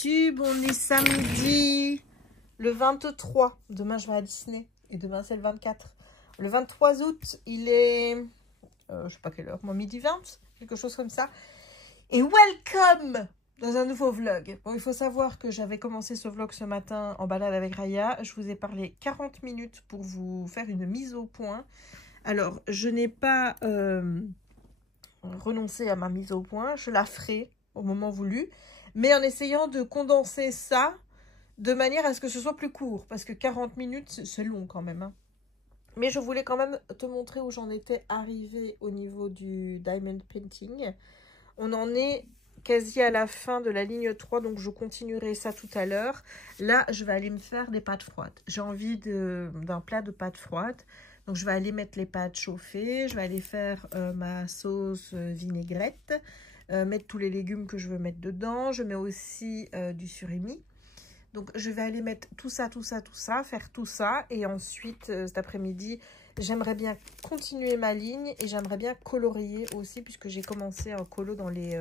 YouTube, on est samedi le 23. Demain, je vais à Disney. Et demain, c'est le 24. Le 23 août, il est... je sais pas quelle heure, moi, midi 20, quelque chose comme ça. Et welcome dans un nouveau vlog. Bon, il faut savoir que j'avais commencé ce vlog ce matin en balade avec Raya. Je vous ai parlé 40 minutes pour vous faire une mise au point. Alors, je n'ai pas renoncé à ma mise au point. Je la ferai au moment voulu. Mais en essayant de condenser ça de manière à ce que ce soit plus court. Parce que 40 minutes, c'est long quand même. Hein. Mais je voulais quand même te montrer où j'en étais arrivée au niveau du Diamond Painting. On en est quasi à la fin de la ligne 3, donc je continuerai ça tout à l'heure. Là, je vais aller me faire des pâtes froides. J'ai envie d'un plat de pâtes froides. Donc, je vais aller mettre les pâtes chauffées. Je vais aller faire ma sauce vinaigrette. Mettre tous les légumes que je veux mettre dedans. Je mets aussi du surimi. Donc, je vais aller mettre tout ça, faire tout ça. Et ensuite, cet après-midi, j'aimerais bien continuer ma ligne et j'aimerais bien colorier aussi, puisque j'ai commencé un colo dans les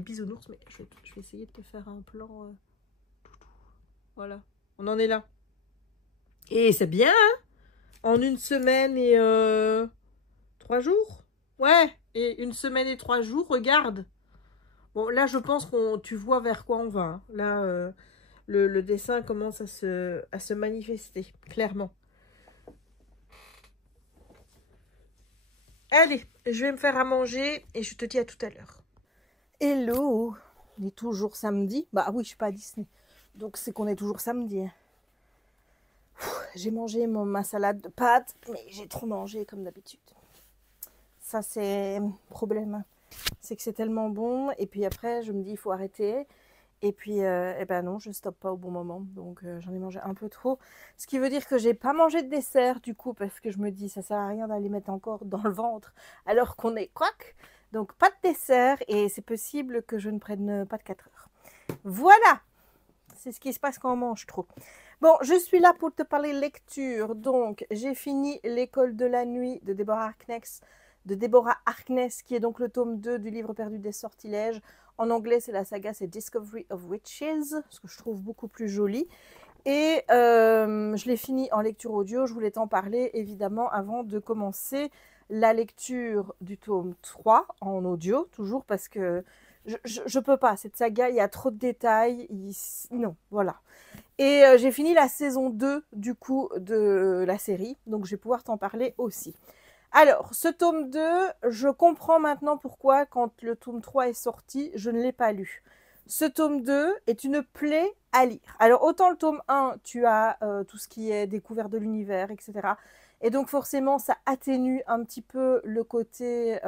bisounours. Mais je vais essayer de te faire un plan. Voilà, on en est là. Et c'est bien, hein? En une semaine et 3 jours. Ouais, et une semaine et 3 jours, regarde. Bon, là, je pense que tu vois vers quoi on va. Hein. Là, le dessin commence à se manifester, clairement. Allez, je vais me faire à manger et je te dis à tout à l'heure. Hello, on est toujours samedi. Bah oui, je suis pas à Disney. Donc, c'est qu'on est toujours samedi. J'ai mangé ma salade de pâtes, mais j'ai trop mangé comme d'habitude. Ça, c'est le problème. C'est que c'est tellement bon. Et puis après, je me dis, il faut arrêter. Et puis, eh ben non, je stoppe pas au bon moment. Donc, j'en ai mangé un peu trop. Ce qui veut dire que j'ai pas mangé de dessert, du coup, parce que je me dis, ça sert à rien d'aller mettre encore dans le ventre alors qu'on est quack. Donc, pas de dessert. Et c'est possible que je ne prenne pas de 4 heures. Voilà! C'est ce qui se passe quand on mange trop. Bon, je suis là pour te parler lecture. Donc, j'ai fini L'école de la nuit de Deborah Harkness, qui est donc le tome 2 du livre perdu des sortilèges. En anglais, c'est la saga, c'est Discovery of Witches, ce que je trouve beaucoup plus joli. Et je l'ai fini en lecture audio. Je voulais t'en parler, évidemment, avant de commencer la lecture du tome 3 en audio, toujours parce que je peux pas. Cette saga, il y a trop de détails. Non, voilà. Et j'ai fini la saison 2, du coup, de la série. Donc, je vais pouvoir t'en parler aussi. Alors, ce tome 2, je comprends maintenant pourquoi, quand le tome 3 est sorti, je ne l'ai pas lu. Ce tome 2 est une plaie à lire. Alors, autant le tome 1, tu as tout ce qui est découvert de l'univers, etc. Et donc, forcément, ça atténue un petit peu le côté...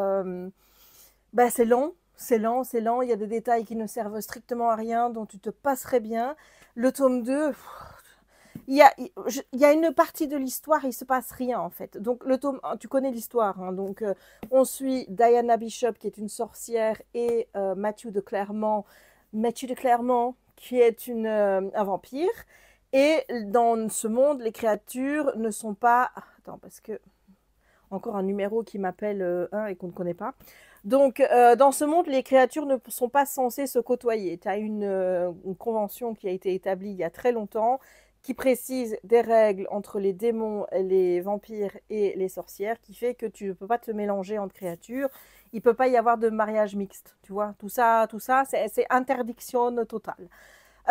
c'est lent. C'est lent, c'est lent, il y a des détails qui ne servent strictement à rien, dont tu te passerais bien. Le tome 2, il y a une partie de l'histoire, il ne se passe rien en fait. Donc le tome 1, tu connais l'histoire, hein, donc on suit Diana Bishop qui est une sorcière et Matthew de Clermont qui est un vampire. Et dans ce monde, les créatures ne sont pas... Attends, parce que... Encore un numéro qui m'appelle et qu'on ne connaît pas. Donc, dans ce monde, les créatures ne sont pas censées se côtoyer. Tu as une convention qui a été établie il y a très longtemps qui précise des règles entre les démons, les vampires et les sorcières qui fait que tu ne peux pas te mélanger entre créatures. Il ne peut pas y avoir de mariage mixte, tu vois. Tout ça c'est interdiction totale.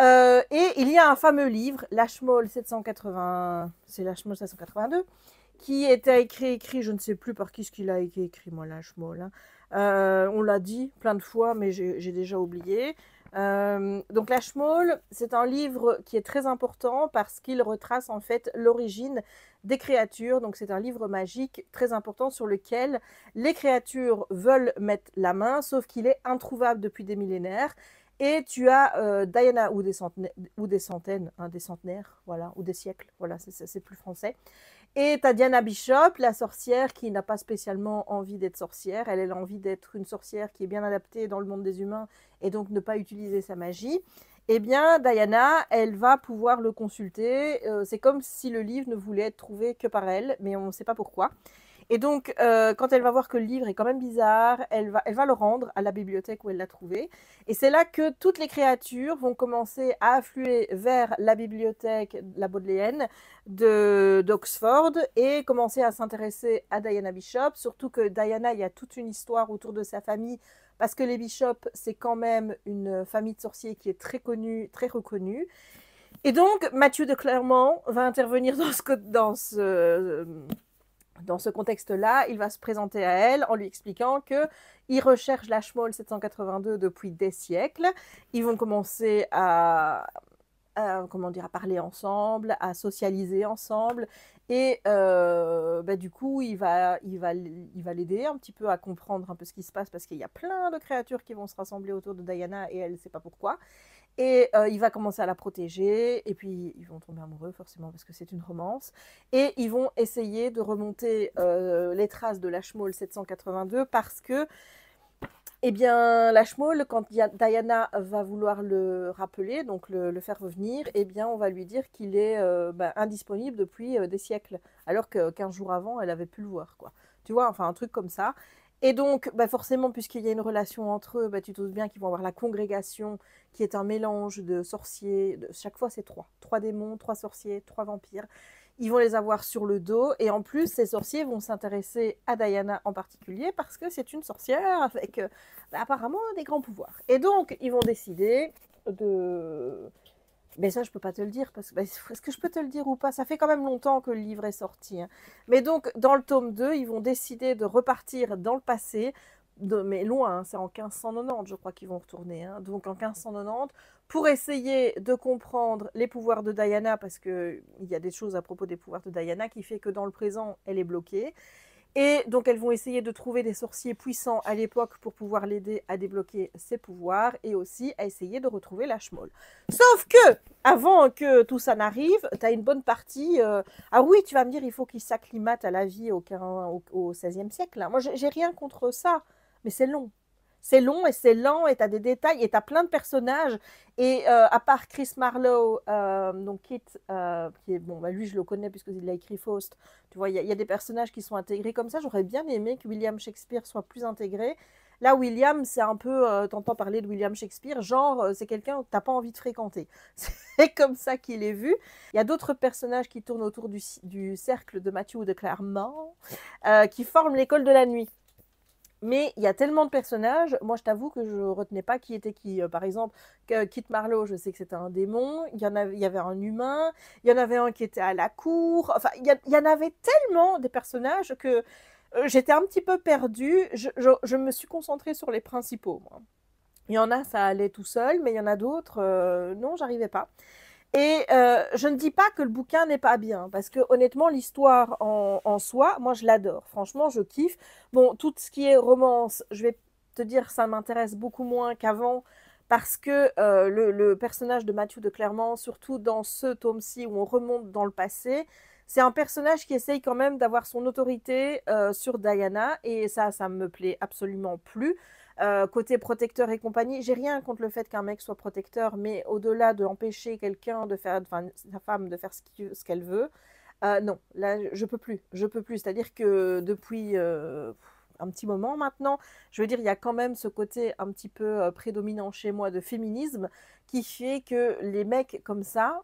Et il y a un fameux livre, Lashmol 780, c'est Lashmol 782, qui était écrit, je ne sais plus par qui ce qu'il a été écrit, moi, Lashmol. Hein. On l'a dit plein de fois, mais j'ai déjà oublié. Donc, Lashmol, c'est un livre qui est très important parce qu'il retrace en fait l'origine des créatures. Donc, c'est un livre magique très important sur lequel les créatures veulent mettre la main, sauf qu'il est introuvable depuis des millénaires. Et tu as Diana, ou des centaines, hein, des centenaires, voilà, ou des siècles, voilà, c'est plus français. Et tu as Diana Bishop, la sorcière qui n'a pas spécialement envie d'être sorcière. Elle a envie d'être une sorcière qui est bien adaptée dans le monde des humains et donc ne pas utiliser sa magie. Eh bien, Diana, elle va pouvoir le consulter. C'est comme si le livre ne voulait être trouvé que par elle, mais on ne sait pas pourquoi. Et donc, quand elle va voir que le livre est quand même bizarre, elle va le rendre à la bibliothèque où elle l'a trouvé. Et c'est là que toutes les créatures vont commencer à affluer vers la bibliothèque, la Bodléenne, d'Oxford, et commencer à s'intéresser à Diana Bishop. Surtout que Diana, il y a toute une histoire autour de sa famille, parce que les Bishop, c'est quand même une famille de sorciers qui est très connue, très reconnue. Et donc, Mathieu de Clermont va intervenir dans ce contexte-là. Il va se présenter à elle en lui expliquant qu'il recherche la Schmoll 782 depuis des siècles. Ils vont commencer comment dire, à parler ensemble, à socialiser ensemble. Et du coup, il va l'aider un petit peu à comprendre un peu ce qui se passe, parce qu'il y a plein de créatures qui vont se rassembler autour de Diana et elle ne sait pas pourquoi. Et il va commencer à la protéger, et puis ils vont tomber amoureux forcément parce que c'est une romance. Et ils vont essayer de remonter les traces de la Schmoll 782 parce que, eh bien, la Schmoll, quand Diana va vouloir le rappeler, donc le faire revenir, eh bien, on va lui dire qu'il est indisponible depuis des siècles, alors que 15 jours avant, elle avait pu le voir, quoi. Tu vois, enfin, un truc comme ça. Et donc, forcément, puisqu'il y a une relation entre eux, tu te doutes bien qu'ils vont avoir la congrégation, qui est un mélange de sorciers. Chaque fois, c'est trois démons, 3 sorciers, 3 vampires. Ils vont les avoir sur le dos. Et en plus, ces sorciers vont s'intéresser à Diana en particulier, parce que c'est une sorcière avec apparemment des grands pouvoirs. Et donc, ils vont décider de... Mais ça, je peux pas te le dire, parce que est-ce que je peux te le dire ou pas? Ça fait quand même longtemps que le livre est sorti. Hein. Mais donc, dans le tome 2, ils vont décider de repartir dans le passé, mais loin, hein, c'est en 1590, je crois qu'ils vont retourner. Hein. Donc en 1590, pour essayer de comprendre les pouvoirs de Diana, parce qu'il y a des choses à propos des pouvoirs de Diana qui fait que dans le présent, elle est bloquée. Et donc, elles vont essayer de trouver des sorciers puissants à l'époque pour pouvoir l'aider à débloquer ses pouvoirs et aussi à essayer de retrouver la Schmoll. Sauf que, avant que tout ça n'arrive, tu as une bonne partie... Ah oui, tu vas me dire, il faut qu'ils s'acclimatent à la vie au XVIe siècle. Hein. Moi, j'ai rien contre ça, mais c'est long. C'est long et c'est lent et tu as des détails et tu as plein de personnages. Et à part Chris Marlowe, donc Kit, qui est, bon, lui je le connais puisqu'il a écrit Faust, tu vois, il y a des personnages qui sont intégrés comme ça. J'aurais bien aimé que William Shakespeare soit plus intégré. Là, William, c'est un peu, t'entends parler de William Shakespeare, genre, c'est quelqu'un que t'as pas envie de fréquenter. C'est comme ça qu'il est vu. Il y a d'autres personnages qui tournent autour du cercle de Matthew de Clermont, qui forment l'école de la nuit. Mais il y a tellement de personnages, moi je t'avoue que je ne retenais pas qui était qui. Par exemple, Kit Marlowe, je sais que c'était un démon, il y avait un humain, il y en avait un qui était à la cour, enfin il y en avait tellement des personnages que j'étais un petit peu perdue, je me suis concentrée sur les principaux. Moi. Il y en a, ça allait tout seul, mais il y en a d'autres, non, j'arrivais pas. Et je ne dis pas que le bouquin n'est pas bien, parce que honnêtement, l'histoire en soi, moi je l'adore. Franchement, je kiffe. Bon, tout ce qui est romance, je vais te dire, ça m'intéresse beaucoup moins qu'avant, parce que le personnage de Matthew de Clermont, surtout dans ce tome-ci où on remonte dans le passé, c'est un personnage qui essaye quand même d'avoir son autorité sur Diana, et ça me plaît absolument plus. Côté protecteur et compagnie, j'ai rien contre le fait qu'un mec soit protecteur, mais au-delà de empêcher quelqu'un de faire, enfin, sa femme de faire ce qu'elle veut, non, là, je peux plus. C'est-à-dire que depuis un petit moment maintenant, je veux dire, il y a quand même ce côté un petit peu prédominant chez moi de féminisme qui fait que les mecs comme ça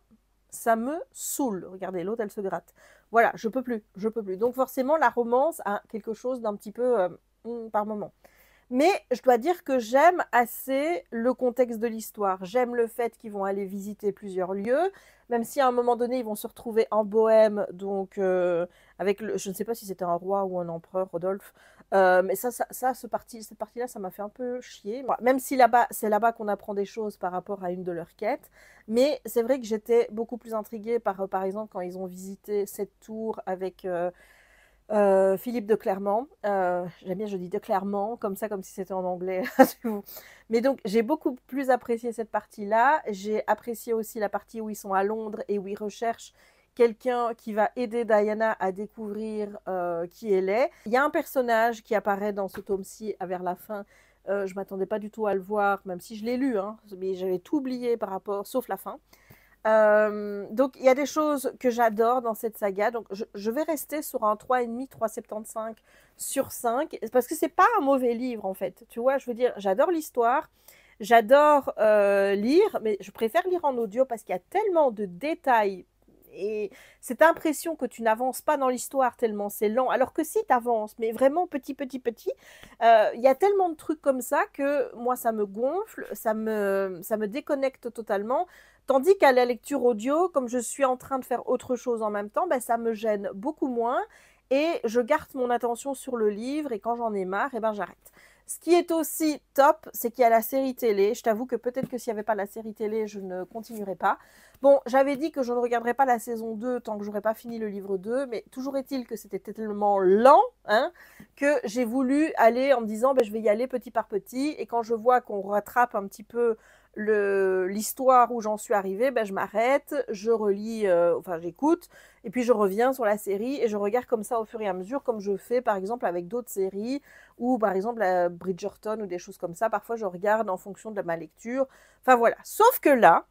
me saoule. Regardez, l'autre, elle se gratte. Voilà, je peux plus. Donc forcément, la romance a quelque chose d'un petit peu par moment. Mais je dois dire que j'aime assez le contexte de l'histoire. J'aime le fait qu'ils vont aller visiter plusieurs lieux, même si à un moment donné, ils vont se retrouver en Bohème, donc avec je ne sais pas si c'était un roi ou un empereur, Rodolphe. Mais cette partie-là, ça m'a fait un peu chier. Bon, même si là-bas, c'est là-bas qu'on apprend des choses par rapport à une de leurs quêtes. Mais c'est vrai que j'étais beaucoup plus intriguée par exemple, quand ils ont visité cette tour avec... Philippe de Clermont, j'aime bien, je dis de Clermont, comme ça, comme si c'était en anglais. Mais donc, j'ai beaucoup plus apprécié cette partie-là. J'ai apprécié aussi la partie où ils sont à Londres et où ils recherchent quelqu'un qui va aider Diana à découvrir qui elle est. Il y a un personnage qui apparaît dans ce tome-ci vers la fin. Je ne m'attendais pas du tout à le voir, même si je l'ai lu, hein, mais j'avais tout oublié par rapport, sauf la fin. Donc, il y a des choses que j'adore dans cette saga. Donc, je vais rester sur un 3,5, 3,75 sur 5. Parce que c'est pas un mauvais livre, en fait. Tu vois, je veux dire, j'adore l'histoire. J'adore lire, mais je préfère lire en audio parce qu'il y a tellement de détails et cette impression que tu n'avances pas dans l'histoire tellement c'est lent, alors que si tu avances, mais vraiment petit, petit, petit, il y a tellement de trucs comme ça que moi, ça me gonfle, ça me déconnecte totalement. Tandis qu'à la lecture audio, comme je suis en train de faire autre chose en même temps, ben, ça me gêne beaucoup moins et je garde mon attention sur le livre et quand j'en ai marre, eh ben, j'arrête. Ce qui est aussi top, c'est qu'il y a la série télé. Je t'avoue que peut-être que s'il n'y avait pas la série télé, je ne continuerais pas. Bon, j'avais dit que je ne regarderais pas la saison 2 tant que j'aurais pas fini le livre 2, mais toujours est-il que c'était tellement lent, hein, que j'ai voulu aller en me disant, ben, je vais y aller petit par petit, et quand je vois qu'on rattrape un petit peu l'histoire où j'en suis arrivée, ben, je m'arrête, je relis, enfin j'écoute, et puis je reviens sur la série, et je regarde comme ça au fur et à mesure, comme je fais par exemple avec d'autres séries, ou par exemple la Bridgerton ou des choses comme ça. Parfois, je regarde en fonction de ma lecture. Enfin voilà. Sauf que là,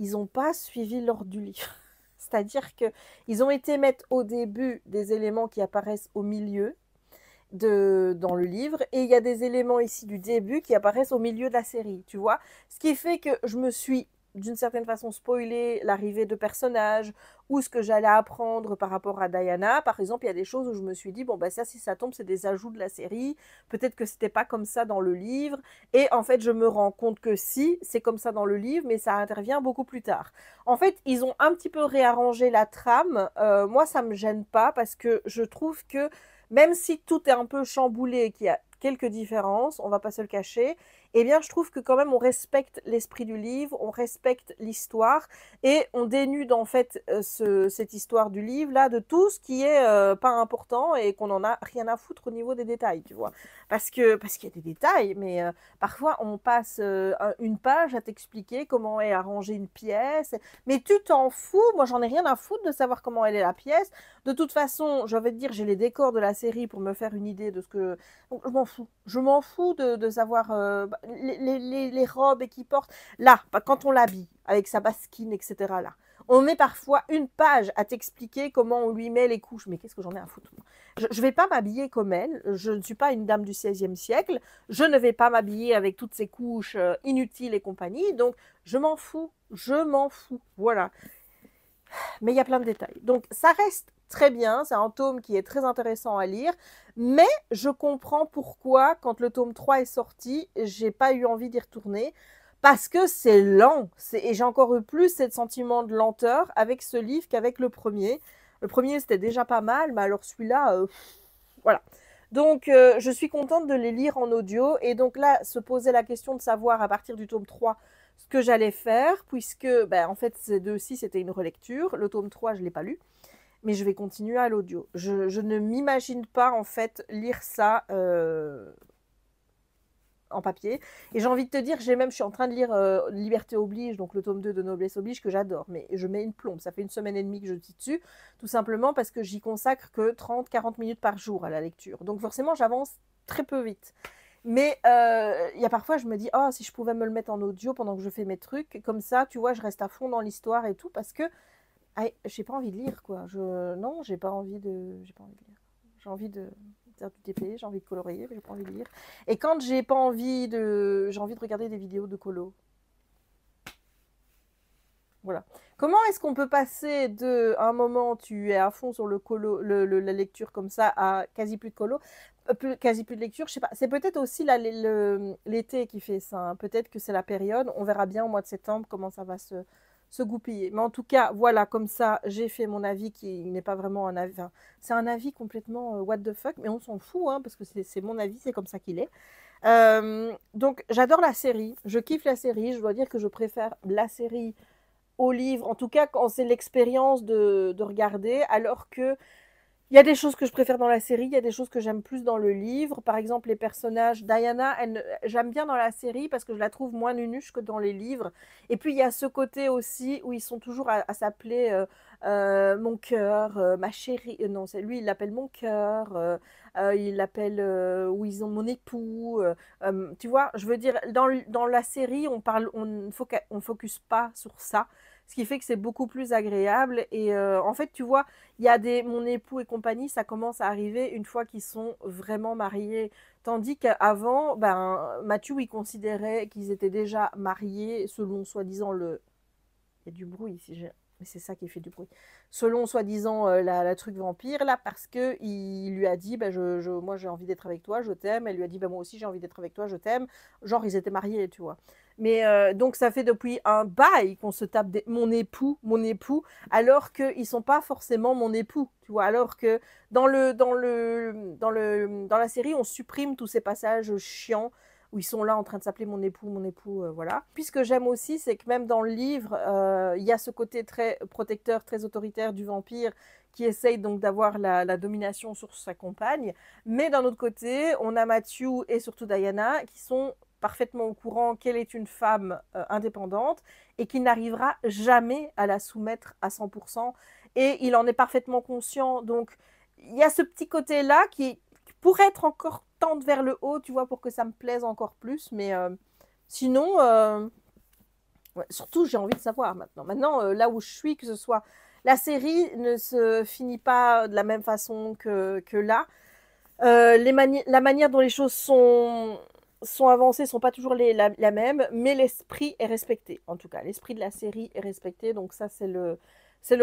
ils n'ont pas suivi l'ordre du livre. C'est-à-dire qu'ils ont été mettre au début des éléments qui apparaissent au milieu dans le livre, et il y a des éléments ici du début qui apparaissent au milieu de la série, tu vois. Ce qui fait que je me suis d'une certaine façon spoiler l'arrivée de personnages ou ce que j'allais apprendre par rapport à Diana. Par exemple, il y a des choses où je me suis dit, bon, bah ça, si ça tombe, c'est des ajouts de la série. Peut-être que c'était pas comme ça dans le livre. Et en fait, je me rends compte que si, c'est comme ça dans le livre, mais ça intervient beaucoup plus tard. En fait, ils ont un petit peu réarrangé la trame. Moi, ça me gêne pas parce que je trouve que même si tout est un peu chamboulé, qu'il y a quelques différences, on va pas se le cacher, eh bien, je trouve que quand même on respecte l'esprit du livre, on respecte l'histoire et on dénude en fait cette histoire du livre là de tout ce qui est pas important et qu'on en a rien à foutre au niveau des détails, tu vois. Parce qu'il y a des détails, mais parfois on passe une page à t'expliquer comment est arrangée une pièce, mais tu t'en fous. Moi, j'en ai rien à foutre de savoir comment elle est la pièce. De toute façon, je vais te dire, j'ai les décors de la série pour me faire une idée de ce que. Donc, je m'en fous. Je m'en fous de savoir les robes qu'il porte. Là, quand on l'habille, avec sa basquine, etc. Là, on met parfois une page à t'expliquer comment on lui met les couches. Mais qu'est-ce que j'en ai à foutre? Je ne vais pas m'habiller comme elle. Je ne suis pas une dame du XVIe siècle. Je ne vais pas m'habiller avec toutes ces couches inutiles et compagnie. Donc, je m'en fous. Je m'en fous. Voilà. Mais il y a plein de détails. Donc, ça reste très bien. C'est un tome qui est très intéressant à lire. Mais je comprends pourquoi, quand le tome 3 est sorti, j'ai pas eu envie d'y retourner. Parce que c'est lent. Et j'ai encore eu plus ce sentiment de lenteur avec ce livre qu'avec le premier. Le premier, c'était déjà pas mal, mais alors celui-là, voilà. Donc, je suis contente de les lire en audio. Et donc là, se poser la question de savoir à partir du tome 3 ce que j'allais faire, puisque, ben, en fait, ces deux-ci, c'était une relecture. Le tome 3, je ne l'ai pas lu. Mais je vais continuer à l'audio. Je ne m'imagine pas, en fait, lire ça en papier. Et j'ai envie de te dire, je suis en train de lire Liberté oblige, donc le tome 2 de Noblesse oblige, que j'adore. Mais je mets une plombe. Ça fait une semaine et demie que je suis dessus, tout simplement parce que j'y consacre que 30-40 minutes par jour à la lecture. Donc forcément, j'avance très peu vite. Mais il y a parfois, je me dis, oh, si je pouvais me le mettre en audio pendant que je fais mes trucs, comme ça, tu vois, je reste à fond dans l'histoire et tout, parce que j'ai pas envie de lire, quoi. Non, j'ai pas envie de lire. J'ai envie de faire du TP, j'ai envie de colorier, mais j'ai pas envie de lire. Et quand j'ai envie de regarder des vidéos de colo. Voilà. Comment est-ce qu'on peut passer de un moment tu es à fond sur le colo, la lecture comme ça à quasi plus de colo, quasi plus de lecture, je sais pas. C'est peut-être aussi l'été qui fait ça, hein. Peut-être que c'est la période. On verra bien au mois de septembre comment ça va se goupiller. Mais en tout cas, voilà, comme ça, j'ai fait mon avis qui n'est pas vraiment un avis. Enfin, c'est un avis complètement what the fuck, mais on s'en fout, hein, parce que c'est mon avis, c'est comme ça qu'il est. Donc, j'adore la série, je kiffe la série. Je dois dire que je préfère la série au livre, en tout cas quand c'est l'expérience de regarder, alors que il y a des choses que je préfère dans la série, il y a des choses que j'aime plus dans le livre. Par exemple, les personnages, Diana, j'aime bien dans la série parce que je la trouve moins nunuche que dans les livres. Et puis, il y a ce côté aussi où ils sont toujours à s'appeler mon cœur, ma chérie, non, c'est lui, il l'appelle mon cœur, il l'appelle, ou ils ont mon époux, tu vois, je veux dire, dans la série, on ne focus pas sur ça, ce qui fait que c'est beaucoup plus agréable. Et en fait, tu vois, il y a mon époux et compagnie, ça commence à arriver une fois qu'ils sont vraiment mariés. Tandis qu'avant, ben, Matthew, il considérait qu'ils étaient déjà mariés selon soi-disant le... Il y a du bruit ici, mais c'est ça qui fait du bruit. Selon soi-disant la truc vampire, là, parce que il lui a dit, bah, moi j'ai envie d'être avec toi, je t'aime. Elle lui a dit, bah, moi aussi j'ai envie d'être avec toi, je t'aime. Genre, ils étaient mariés, tu vois. Mais donc ça fait depuis un bail qu'on se tape mon époux, alors qu'ils ne sont pas forcément mon époux, tu vois. Alors que dans la série, on supprime tous ces passages chiants où ils sont là en train de s'appeler mon époux, voilà. Puis ce que j'aime aussi, c'est que même dans le livre, il y a ce côté très protecteur, très autoritaire du vampire qui essaye donc d'avoir la domination sur sa compagne. Mais d'un autre côté, on a Matthew et surtout Diana qui sont parfaitement au courant qu'elle est une femme indépendante et qui n'arrivera jamais à la soumettre à 100%. Et il en est parfaitement conscient. Donc, il y a ce petit côté-là qui pourrait être encore tendre vers le haut, tu vois, pour que ça me plaise encore plus. Mais sinon, ouais, surtout, j'ai envie de savoir maintenant. Maintenant, là où je suis, que ce soit... La série ne se finit pas de la même façon que là. La manière dont les choses sont avancées sont pas toujours la même, mais l'esprit est respecté. En tout cas, l'esprit de la série est respecté. Donc ça, c'est le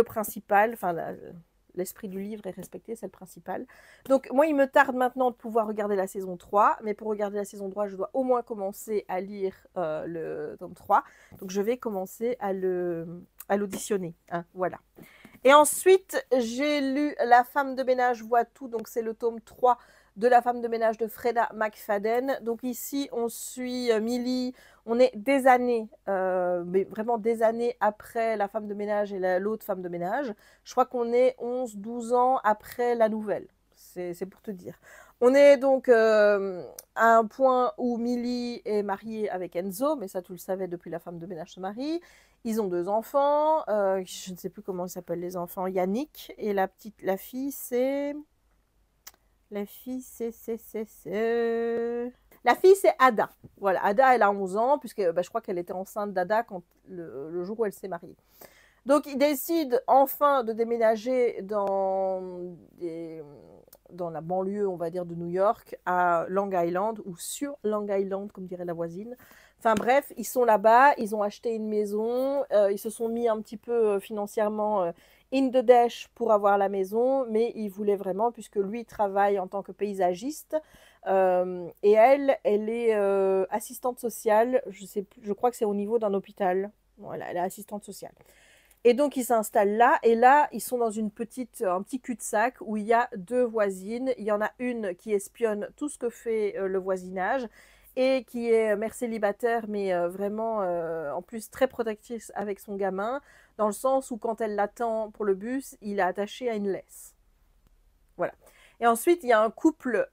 principal. Enfin, l'esprit du livre est respecté, c'est le principal. Donc moi, il me tarde maintenant de pouvoir regarder la saison 3, mais pour regarder la saison 3, je dois au moins commencer à lire le tome 3. Donc je vais commencer à l'auditionner. Hein, voilà. Et ensuite, j'ai lu La femme de ménage voit tout, donc c'est le tome 3 de La femme de ménage de Freda McFadden. Donc ici, on suit Millie, on est des années, mais vraiment des années après la femme de ménage et l'autre femme de ménage. Je crois qu'on est 11-12 ans après la nouvelle, c'est pour te dire. On est donc à un point où Millie est mariée avec Enzo, mais ça tu le savais depuis La femme de ménage se marie. Ils ont 2 enfants, je ne sais plus comment ils s'appellent les enfants, Yannick, et la fille c'est... La fille c'est Ada. Voilà, Ada elle a 11 ans, puisque bah, je crois qu'elle était enceinte d'Ada le jour où elle s'est mariée. Donc ils décident enfin de déménager dans la banlieue, on va dire, de New York, à Long Island, ou sur Long Island, comme dirait la voisine. Enfin bref, ils sont là-bas, ils ont acheté une maison, ils se sont mis un petit peu financièrement in the dash pour avoir la maison, mais ils voulaient vraiment, puisque lui travaille en tant que paysagiste, et elle est assistante sociale, je crois que c'est au niveau d'un hôpital. Voilà, elle est assistante sociale. Et donc, ils s'installent là. Et là, ils sont dans un petit cul-de-sac où il y a 2 voisines. Il y en a une qui espionne tout ce que fait le voisinage et qui est mère célibataire, mais vraiment, en plus, très protectrice avec son gamin, dans le sens où quand elle l'attend pour le bus, il est attaché à une laisse. Voilà. Et ensuite, il y a un couple,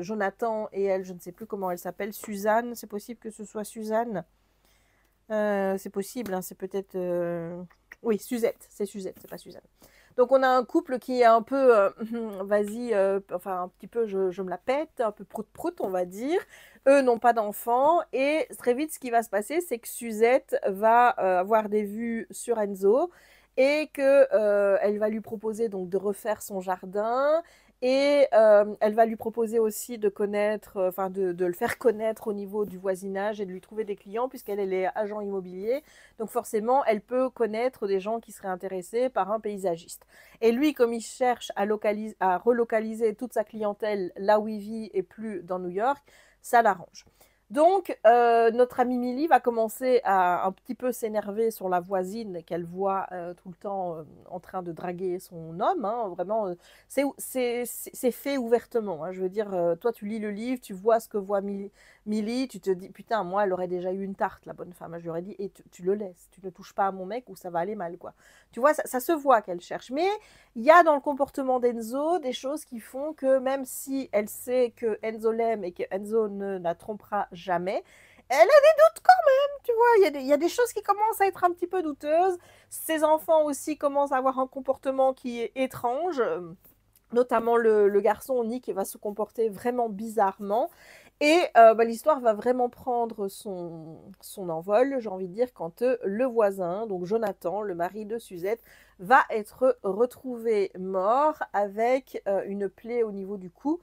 Jonathan et elle, je ne sais plus comment elle s'appelle, Suzanne. C'est possible que ce soit Suzanne. C'est possible, hein, c'est peut-être... Oui, Suzette, c'est pas Suzanne. Donc on a un couple qui est un peu, vas-y, enfin un petit peu, je me la pète, un peu prout-prout, on va dire. Eux n'ont pas d'enfants, et très vite, ce qui va se passer, c'est que Suzette va avoir des vues sur Enzo, et que elle va lui proposer donc de refaire son jardin, et elle va lui proposer aussi de connaître, enfin de le faire connaître au niveau du voisinage et de lui trouver des clients, puisqu'elle est agent immobilier. Donc forcément, elle peut connaître des gens qui seraient intéressés par un paysagiste. Et lui, comme il cherche à relocaliser toute sa clientèle là où il vit et plus dans New York, ça l'arrange. Donc, notre amie Millie va commencer à un petit peu s'énerver sur la voisine qu'elle voit tout le temps en train de draguer son homme. Hein, vraiment, c'est fait ouvertement. Hein, je veux dire, toi, tu lis le livre, tu vois ce que voit Millie, tu te dis, putain, moi, elle aurait déjà eu une tarte, la bonne femme. Je lui aurais dit, et tu le laisses, tu ne touches pas à mon mec ou ça va aller mal, quoi. Tu vois, ça se voit qu'elle cherche. Mais il y a dans le comportement d'Enzo des choses qui font que même si elle sait que Enzo l'aime et que Enzo ne la trompera jamais, elle a des doutes quand même, tu vois. Il y a des choses qui commencent à être un petit peu douteuses. Ses enfants aussi commencent à avoir un comportement qui est étrange. Notamment le garçon Nick va se comporter vraiment bizarrement. Et l'histoire va vraiment prendre son envol, j'ai envie de dire, quand le voisin, donc Jonathan, le mari de Suzette, va être retrouvé mort avec une plaie au niveau du cou.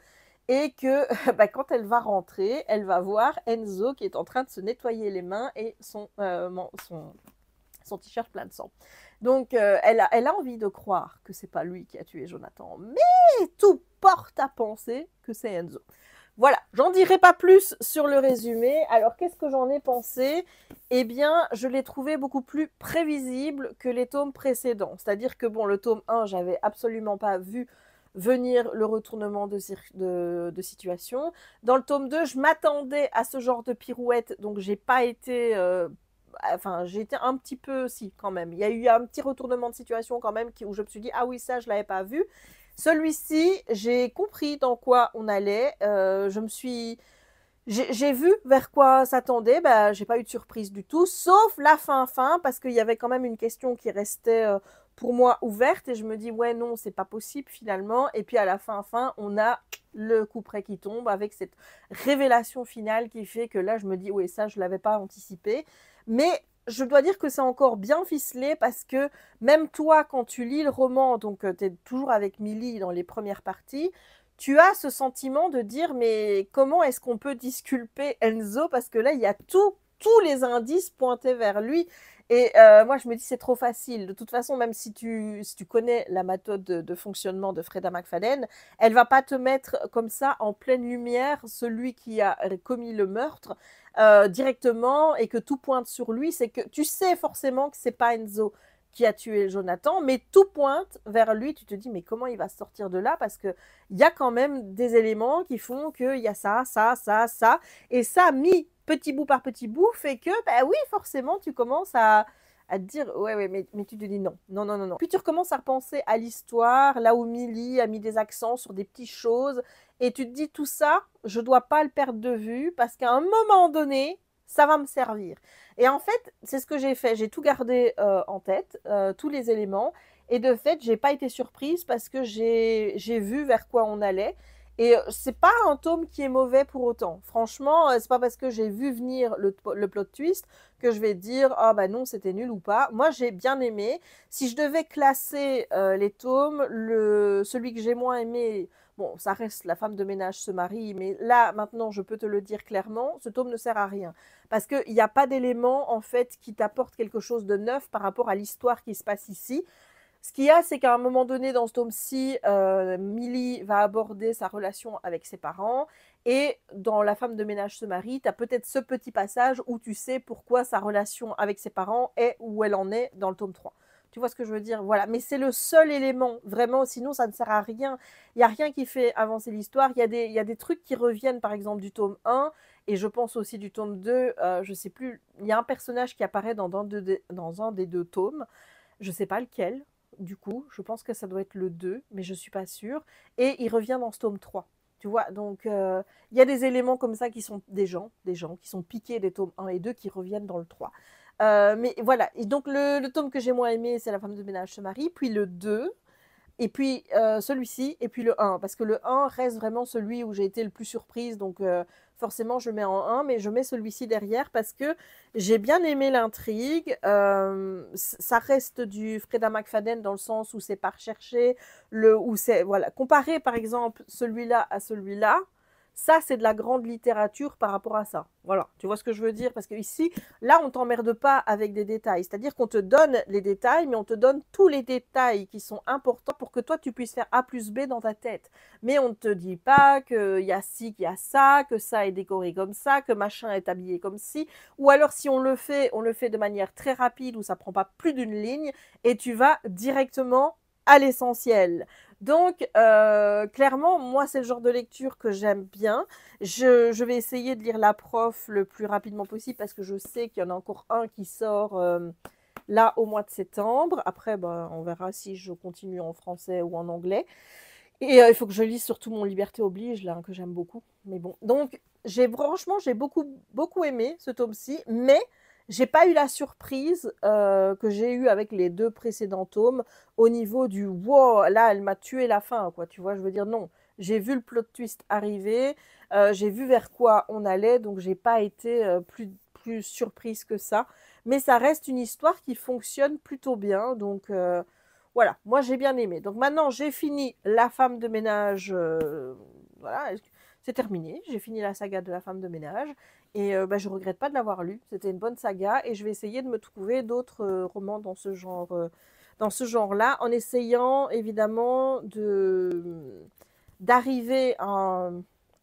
Et que quand elle va rentrer, elle va voir Enzo qui est en train de se nettoyer les mains et son t-shirt plein de sang. Donc, elle a envie de croire que c'est pas lui qui a tué Jonathan, mais tout porte à penser que c'est Enzo. Voilà, j'en dirai pas plus sur le résumé. Alors, qu'est-ce que j'en ai pensé? Eh bien, je l'ai trouvé beaucoup plus prévisible que les tomes précédents. C'est-à-dire que, bon, le tome 1, j'avais absolument pas vu venir le retournement de situation. Dans le tome 2, je m'attendais à ce genre de pirouette, donc j'ai pas été... Enfin, j'ai été un petit peu, si, quand même. Il y a eu un petit retournement de situation quand même où je me suis dit, ah oui, ça, je ne l'avais pas vu. Celui-ci, j'ai compris dans quoi on allait. J'ai vu vers quoi s'attendait. J'ai pas eu de surprise du tout, sauf la fin, parce qu'il y avait quand même une question qui restait pour moi ouverte. Et je me dis, ouais, non, c'est pas possible finalement. Et puis à la fin, on a le couperet qui tombe avec cette révélation finale qui fait que là, je me dis, oui, ça, je l'avais pas anticipé. Mais je dois dire que c'est encore bien ficelé parce que même toi, quand tu lis le roman, donc tu es toujours avec Millie dans les premières parties, tu as ce sentiment de dire mais comment est-ce qu'on peut disculper Enzo parce que là, il y a tous les indices pointés vers lui. Et moi, je me dis c'est trop facile. De toute façon, même si tu connais la méthode de fonctionnement de Freda McFadden, elle va pas te mettre comme ça en pleine lumière celui qui a commis le meurtre directement et que tout pointe sur lui. C'est que tu sais forcément que c'est pas Enzo qui a tué Jonathan, mais tout pointe vers lui. Tu te dis mais comment il va sortir de là parce que il y a quand même des éléments qui font qu'il y a ça, et ça mis petit bout par petit bout fait que oui forcément tu commences à te dire ouais mais tu te dis non. Puis tu recommences à repenser à l'histoire, là où Millie a mis des accents sur des petites choses et tu te dis tout ça, je dois pas le perdre de vue parce qu'à un moment donné, ça va me servir. Et en fait, c'est ce que j'ai fait, j'ai tout gardé en tête, tous les éléments et de fait, j'ai pas été surprise parce que j'ai vu vers quoi on allait. Et c'est pas un tome qui est mauvais pour autant. Franchement, c'est pas parce que j'ai vu venir le plot twist que je vais dire ah bah non c'était nul ou pas. Moi j'ai bien aimé. Si je devais classer les tomes, celui que j'ai moins aimé, bon ça reste La femme de ménage se marie, mais là maintenant je peux te le dire clairement, ce tome ne sert à rien parce qu'il n'y a pas d'élément en fait qui t'apporte quelque chose de neuf par rapport à l'histoire qui se passe ici. Ce qu'il y a, c'est qu'à un moment donné, dans ce tome-ci, Millie va aborder sa relation avec ses parents. Et dans La femme de ménage se marie, tu as peut-être ce petit passage où tu sais pourquoi sa relation avec ses parents est où elle en est dans le tome 3. Tu vois ce que je veux dire? Voilà. Mais c'est le seul élément, vraiment, sinon ça ne sert à rien. Il n'y a rien qui fait avancer l'histoire. Il y a des trucs qui reviennent, par exemple, du tome 1, et je pense aussi du tome 2. Je ne sais plus, il y a un personnage qui apparaît dans un des deux tomes. Je ne sais pas lequel. Du coup, je pense que ça doit être le 2, mais je ne suis pas sûre. Et il revient dans ce tome 3. Tu vois, donc il y a des éléments comme ça qui sont des gens qui sont piqués des tomes 1 et 2 qui reviennent dans le 3. Mais voilà, et donc le tome que j'ai moins aimé, c'est La femme de ménage se marie, puis le 2, et puis celui-ci, et puis le 1. Parce que le 1 reste vraiment celui où j'ai été le plus surprise, donc forcément je mets en 1, mais je mets celui-ci derrière parce que j'ai bien aimé l'intrigue. Ça reste du Freda McFadden dans le sens où c'est pas recherché, où c'est, voilà. Comparé par exemple celui-là à celui-là, ça c'est de la grande littérature par rapport à ça. Voilà, tu vois ce que je veux dire? Parce que ici, là on t'emmerde pas avec des détails, c'est-à-dire qu'on te donne les détails, mais on te donne tous les détails qui sont importants pour que toi tu puisses faire A plus B dans ta tête. Mais on ne te dit pas qu'il y a ci, qu'il y a ça, que ça est décoré comme ça, que machin est habillé comme ci, ou alors si on le fait de manière très rapide où ça prend pas plus d'une ligne et tu vas directement à l'essentiel. Donc, clairement, moi, c'est le genre de lecture que j'aime bien. Je vais essayer de lire La Prof le plus rapidement possible parce que je sais qu'il y en a encore un qui sort là au mois de septembre. Après, on verra si je continue en français ou en anglais. Et il faut que je lise surtout Mon Liberté oblige, là, que j'aime beaucoup. Mais bon, donc, franchement, j'ai beaucoup aimé ce tome-ci, mais j'ai pas eu la surprise que j'ai eue avec les 2 précédents tomes au niveau du wow, là, elle m'a tué la fin, quoi. Tu vois, je veux dire, non. J'ai vu le plot twist arriver, j'ai vu vers quoi on allait, donc j'ai pas été plus surprise que ça. Mais ça reste une histoire qui fonctionne plutôt bien, donc voilà, moi j'ai bien aimé. Donc maintenant, j'ai fini La femme de ménage, voilà, c'est terminé. J'ai fini la saga de La femme de ménage. Et bah, je regrette pas de l'avoir lu. C'était une bonne saga et je vais essayer de me trouver d'autres romans dans ce genre-là, en essayant évidemment d'arriver à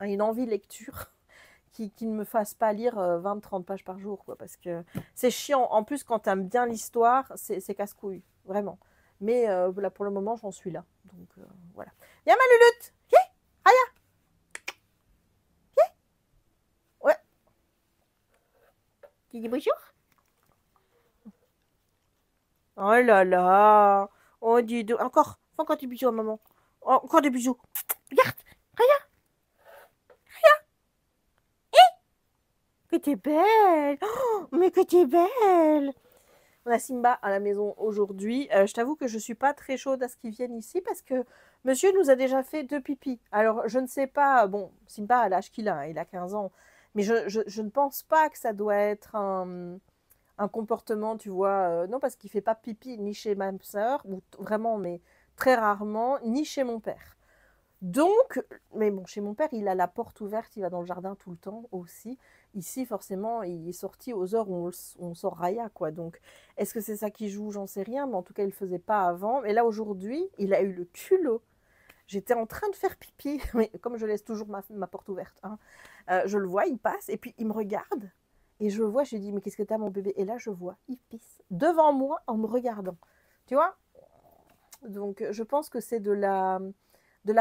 une envie lecture qui ne me fasse pas lire 20-30 pages par jour, quoi, parce que c'est chiant. En plus, quand tu aimes bien l'histoire, c'est casse-couille, vraiment. Mais là, pour le moment, j'en suis là. Donc voilà. Y'a ma Lulute. Aya. Ouais. Tu dis bonjour. Oh là là. Oh, dis donc. Encore. Fais encore des bisous à maman. Oh, encore des bisous. Regarde. Regarde. Que t'es belle. Oh, mais que t'es belle. On a Simba à la maison aujourd'hui. Je t'avoue que je suis pas très chaude à ce qu'il vienne ici parce que monsieur nous a déjà fait 2 pipis. Alors, je ne sais pas. Bon, Simba a l'âge qu'il a, hein, il a 15 ans. Mais je ne pense pas que ça doit être un comportement, tu vois. Non, parce qu'il fait pas pipi ni chez ma soeur, ou vraiment, mais très rarement, ni chez mon père. Donc, mais bon, chez mon père, il a la porte ouverte, il va dans le jardin tout le temps aussi. Ici, forcément, il est sorti aux heures où on sort Raya, quoi. Donc, est-ce que c'est ça qui joue? J'en sais rien, mais en tout cas, il ne le faisait pas avant. Mais là, aujourd'hui, il a eu le culot. J'étais en train de faire pipi, mais comme je laisse toujours ma porte ouverte, hein, je le vois, il passe, et puis il me regarde. Et je le vois, je lui dis, mais qu'est-ce que t'as, mon bébé? Et là, je vois, il pisse devant moi en me regardant. Tu vois? Donc, je pense que c'est de la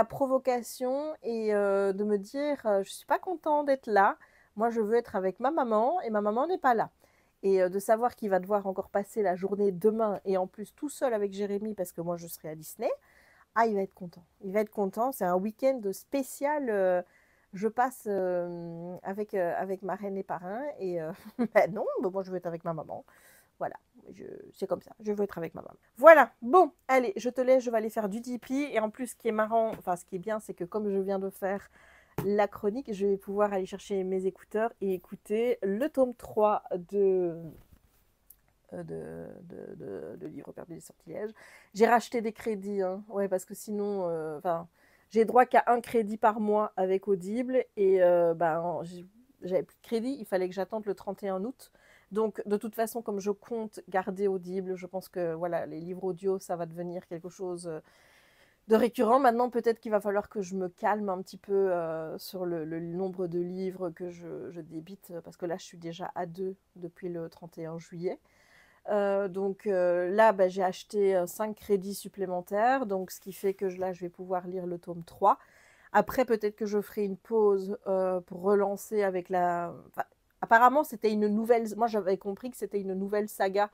provocation et de me dire, je suis pas content d'être là. Moi, je veux être avec ma maman et ma maman n'est pas là. Et de savoir qu'il va devoir encore passer la journée demain et en plus tout seul avec Jérémy parce que moi, je serai à Disney. Ah, il va être content. Il va être content. C'est un week-end spécial. Je passe avec ma reine et parrain. Et ben non, ben moi, je veux être avec ma maman. Voilà, c'est comme ça. Je veux être avec ma maman. Voilà, bon, allez, je te laisse. Je vais aller faire du DP. Et en plus, ce qui est marrant, enfin, ce qui est bien, c'est que comme je viens de faire la chronique, je vais pouvoir aller chercher mes écouteurs et écouter le tome 3 de livres perdus des sortilèges. J'ai racheté des crédits, hein. Ouais, parce que sinon, enfin, j'ai droit qu'à un crédit par mois avec Audible et ben, j'avais plus de crédit, il fallait que j'attende le 31 août. Donc, de toute façon, comme je compte garder Audible, je pense que voilà, les livres audio, ça va devenir quelque chose de récurrent. Maintenant, peut-être qu'il va falloir que je me calme un petit peu sur le nombre de livres que je débite, parce que là, je suis déjà à 2 depuis le 31 juillet. Donc là, bah, j'ai acheté 5 crédits supplémentaires, donc ce qui fait que là, je vais pouvoir lire le tome 3. Après, peut-être que je ferai une pause pour relancer avec la... Enfin, apparemment, c'était une nouvelle... Moi, j'avais compris que c'était une nouvelle saga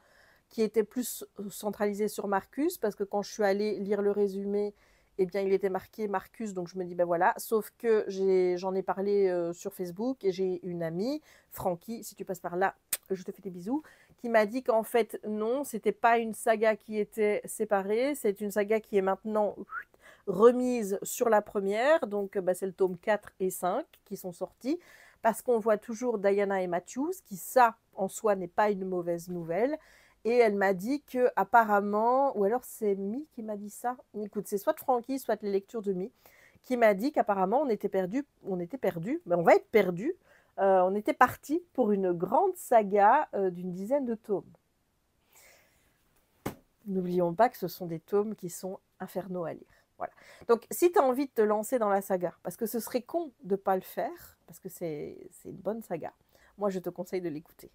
qui était plus centralisée sur Marcus, parce que quand je suis allée lire le résumé, eh bien, il était marqué Marcus, donc je me dis, ben voilà. Sauf que j'en ai parlé sur Facebook, et j'ai une amie, Francky, si tu passes par là, je te fais des bisous, qui m'a dit qu'en fait, non, c'était pas une saga qui était séparée, c'est une saga qui est maintenant remise sur la première, donc bah, c'est le tome 4 et 5 qui sont sortis, parce qu'on voit toujours Diana et Matthews, qui ça, en soi, n'est pas une mauvaise nouvelle. Et elle m'a dit que apparemment, ou alors c'est Mi qui m'a dit ça. Écoute, c'est soit Francky, soit les lectures de Mi, qui m'a dit qu'apparemment on était perdu, mais on va être perdu. On était parti pour une grande saga d'une dizaine de tomes. N'oublions pas que ce sont des tomes qui sont infernaux à lire. Voilà. Donc, si tu as envie de te lancer dans la saga, parce que ce serait con de ne pas le faire, parce que c'est une bonne saga, moi je te conseille de l'écouter.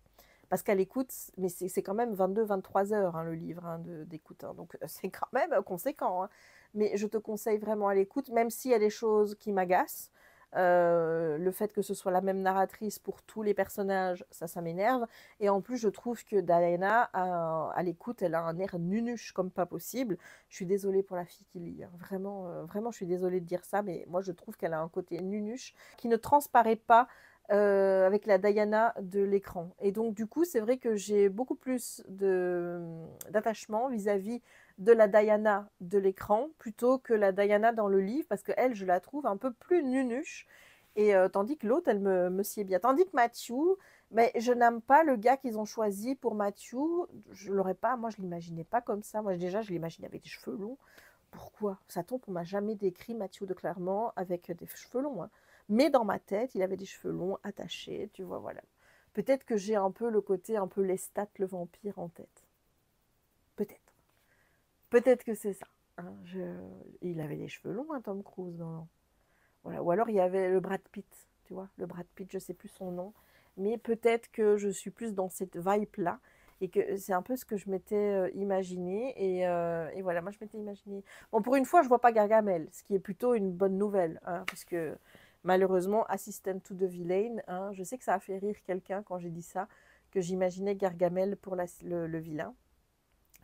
Parce qu'à l'écoute, mais c'est quand même 22-23 heures hein, le livre hein, d'écoute. Hein, donc c'est quand même conséquent. Hein. Mais je te conseille vraiment à l'écoute, même s'il y a des choses qui m'agacent. Le fait que ce soit la même narratrice pour tous les personnages, ça m'énerve. Et en plus, je trouve que Diana, à l'écoute, elle a un air nunuche comme pas possible. Je suis désolée pour la fille qui lit. Hein. Vraiment, vraiment, je suis désolée de dire ça, mais moi, je trouve qu'elle a un côté nunuche qui ne transparaît pas avec la Diana de l'écran. Et donc, du coup, c'est vrai que j'ai beaucoup plus d'attachement vis-à-vis de la Diana de l'écran plutôt que la Diana dans le livre, parce que elle, je la trouve un peu plus nunuche, et tandis que l'autre, elle me sied bien. Tandis que Matthew, mais je n'aime pas le gars qu'ils ont choisi pour Matthew. Je l'aurais pas, moi, je l'imaginais pas comme ça. Moi, déjà, je l'imaginais avec des cheveux longs. Pourquoi? Ça tombe, on m'a jamais décrit Matthew de Clermont avec des cheveux longs, hein. Mais dans ma tête, il avait des cheveux longs, attachés, tu vois, voilà. Peut-être que j'ai un peu le côté, un peu Lestat, le vampire en tête. Peut-être. Peut-être que c'est ça. Hein, il avait des cheveux longs, hein, Tom Cruise. Non. Voilà. Ou alors il y avait le Brad Pitt, tu vois. Le Brad Pitt, je ne sais plus son nom. Mais peut-être que je suis plus dans cette vibe-là. Et que c'est un peu ce que je m'étais imaginé. Et voilà, moi je m'étais imaginé. Bon, pour une fois, je ne vois pas Gargamel, ce qui est plutôt une bonne nouvelle. Hein, parce que malheureusement, Assistant to the Villain, hein, je sais que ça a fait rire quelqu'un quand j'ai dit ça, que j'imaginais Gargamel pour le vilain.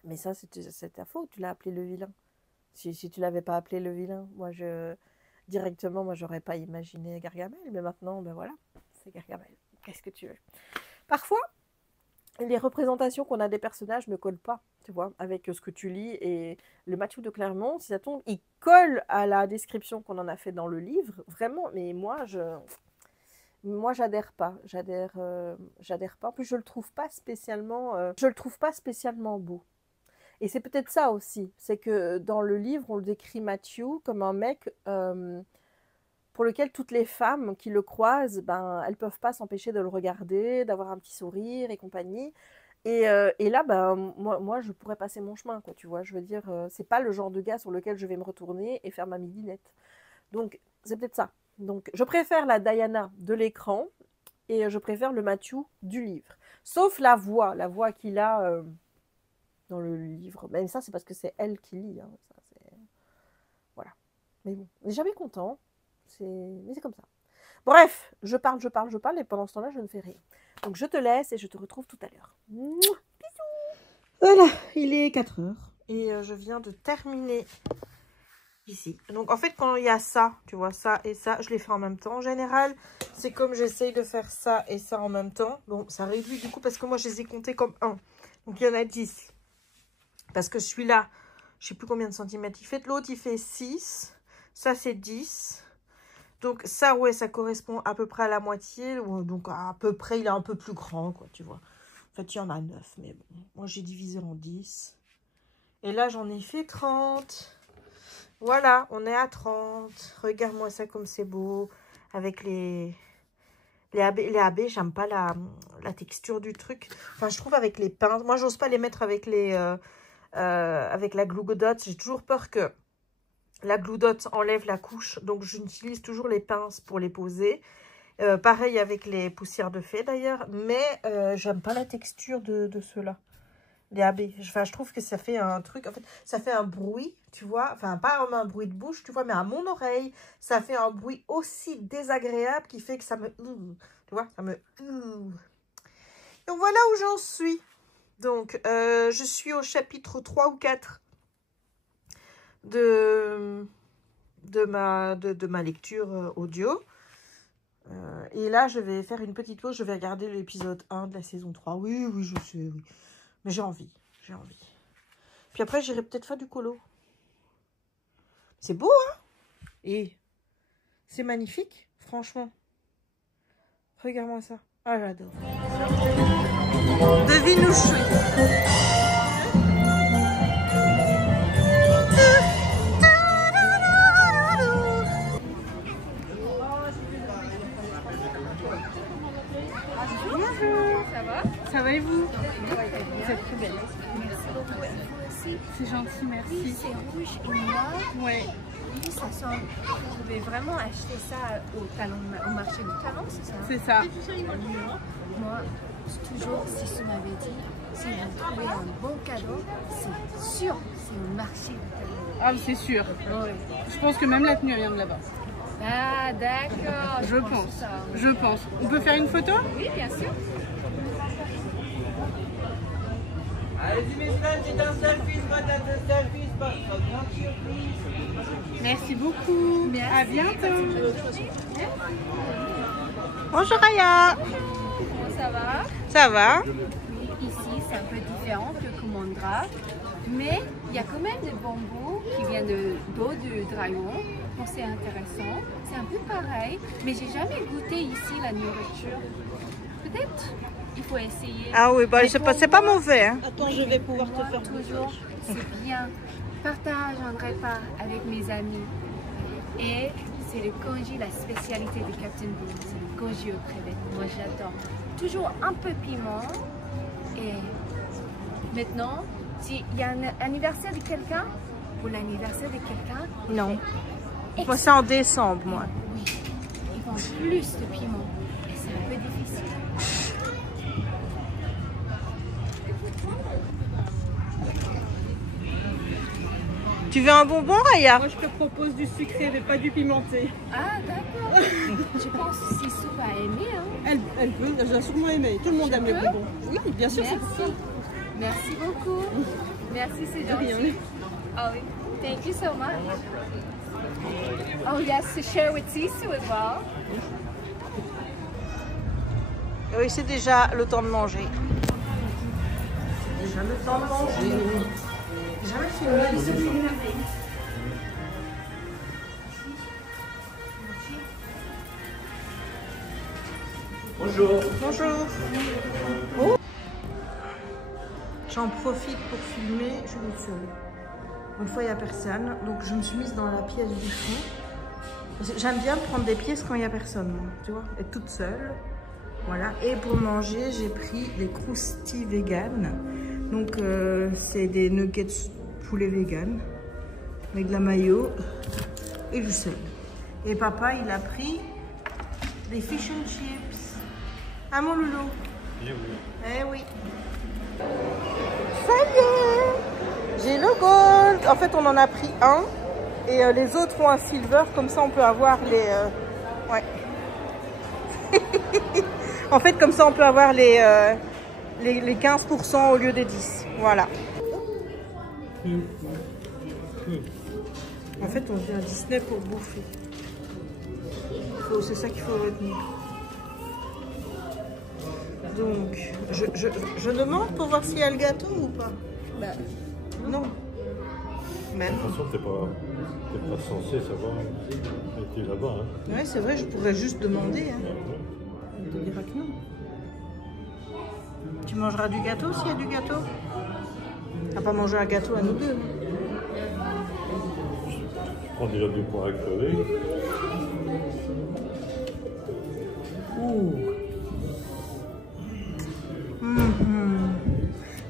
Mais ça, c'est ta faute, tu l'as appelé le vilain. Si tu l'avais pas appelé le vilain, directement, moi, j'aurais pas imaginé Gargamel. Mais maintenant, ben voilà, c'est Gargamel. Qu'est-ce que tu veux? Parfois, les représentations qu'on a des personnages ne collent pas, tu vois, avec ce que tu lis. Et le Matthew de Clermont, si ça tombe, il colle à la description qu'on en a fait dans le livre, vraiment. Mais moi, j'adhère pas. J'adhère pas. En plus, je le trouve pas spécialement beau. Et c'est peut-être ça aussi, c'est que dans le livre, on le décrit Matthew comme un mec pour lequel toutes les femmes qui le croisent, ben, elles peuvent pas s'empêcher de le regarder, d'avoir un petit sourire et compagnie. Et là, ben, moi, je pourrais passer mon chemin, quoi, tu vois. Je veux dire, c'est pas le genre de gars sur lequel je vais me retourner et faire ma midinette. Donc, c'est peut-être ça. Donc, je préfère la Diana de l'écran et je préfère le Matthew du livre. Sauf la voix qu'il a dans le livre. Mais ça, c'est parce que c'est elle qui lit. Hein. Ça, voilà. Mais bon, on n'est jamais content. Mais c'est comme ça. Bref, je parle, et pendant ce temps-là, je ne fais rien. Donc, je te laisse et je te retrouve tout à l'heure. Bisous. Voilà, il est 4 heures. Et je viens de terminer ici. Donc, en fait, quand il y a ça, tu vois, ça et ça, je les fais en même temps. En général, c'est comme j'essaye de faire ça et ça en même temps. Bon, ça réduit du coup parce que moi, je les ai comptés comme 1. Donc, il y en a 10. Parce que celui-là, je ne sais plus combien de centimètres il fait. L'autre, il fait 6. Ça, c'est 10. Donc, ça, ouais, ça correspond à peu près à la moitié. Donc, à peu près, il est un peu plus grand, quoi, tu vois. En fait, il y en a 9, mais bon. Moi, j'ai divisé en 10. Et là, j'en ai fait 30. Voilà, on est à 30. Regarde-moi ça comme c'est beau. Avec les AB, j'aime pas la texture du truc. Enfin, je trouve avec les pinces. Moi, j'ose pas les mettre avec avec la Glue Dot. J'ai toujours peur que la Glue Dot enlève la couche. Donc, j'utilise toujours les pinces pour les poser. Pareil avec les poussières de fée d'ailleurs. Mais j'aime pas la texture de ceux-là. Les AB. Enfin, je trouve que ça fait un truc. En fait, ça fait un bruit, tu vois. Enfin, pas un bruit de bouche, tu vois, mais à mon oreille, ça fait un bruit aussi désagréable qui fait que ça me... tu vois, ça me... Donc, voilà où j'en suis. Donc, je suis au chapitre 3 ou 4 de ma lecture audio. Et là, je vais faire une petite pause. Je vais regarder l'épisode 1 de la saison 3. Oui, je sais, oui. Mais j'ai envie. Puis après, j'irai peut-être faire du colo. C'est beau, hein? Et c'est magnifique, franchement. Regarde-moi ça. Ah, j'adore. Devine où je suis. Ça va et vous? Vous êtes très belle. C'est gentil, merci. Oui, c'est rouge et noir. Ouais. Oui, ça sent. Vous pouvez vraiment acheter ça au marché du talent, c'est ça? C'est ça. Moi, toujours, si tu m'avais dit, si vous trouvez un bon cadeau, c'est sûr, c'est au marché du talent. Ah, c'est sûr. Ouais. Je pense que même la tenue vient de là-bas. Ah, d'accord. Je pense. Ça. Je pense. On peut faire une photo? Oui, bien sûr. Allez-y mes frères, c'est un selfie, madame de selfie, pas grande surprise. Merci beaucoup. Merci. À bientôt. Bonjour Aya. Comment ça va? Ça va? Oui, ici c'est un peu différent que Kumandra, mais il y a quand même des bambous qui viennent d'eau du dragon, donc c'est intéressant. C'est un peu pareil, mais j'ai jamais goûté ici la nourriture. Peut-être il faut essayer. Ah oui, bah, c'est pas mauvais. Hein. Attends, je vais pouvoir te faire toujours. C'est bien. Partage un repas avec mes amis. Et c'est le congee, la spécialité de Captain Boom. C'est le congee aux crevettes. Moi j'adore. Toujours un peu piment. Et maintenant, s'il y a un anniversaire de quelqu'un, pour l'anniversaire de quelqu'un, Non. Moi, c'est en décembre, moi. oui, ils font plus de piment. Et c'est un peu difficile. Tu veux un bonbon, Aya? Moi, je te propose du sucré, mais pas du pimenté. Ah, d'accord. Je pense que Sissou va aimer. Hein. Elle a sûrement aimé. Tout le monde aime les bonbons. Oui, bien sûr, c'est pour ça. Merci beaucoup. Merci, c'est De rien. gentil. Oh, oui. Thank you so much. Oh, yes, to share with Sissou as well. Oui, c'est déjà le temps de manger. C'est déjà le temps de manger. Jamais filmé ici. Bonjour. Bonjour. Oh. J'en profite pour filmer, je suis seule. Une fois, il n'y a personne, donc je me suis mise dans la pièce du fond. J'aime bien prendre des pièces quand il n'y a personne, moi, tu vois, être toute seule. Voilà, et pour manger, j'ai pris des croustilles vegan. Donc, c'est des nuggets poulet vegan, avec de la mayo et du sel. Et papa, il a pris des fish and chips. Ah, mon loulou? Eh oui. Ça y est, j'ai le gold. En fait, on en a pris un et les autres ont un silver. Comme ça, on peut avoir les... Ouais. En fait, comme ça, on peut avoir les 15% au lieu des 10. Voilà. En fait, on vient à Disney pour bouffer. C'est ça qu'il faut retenir. Donc, je demande pour voir s'il y a le gâteau ou pas. Bah, non. Même. De toute façon, t'es pas censé savoir qui est là-bas. Hein. Ouais, c'est vrai, je pourrais juste demander. Hein. On te dira que non. Tu mangeras du gâteau s'il y a du gâteau? On va pas manger un gâteau à nous deux. Prends déjà du poids à crever. Ouh.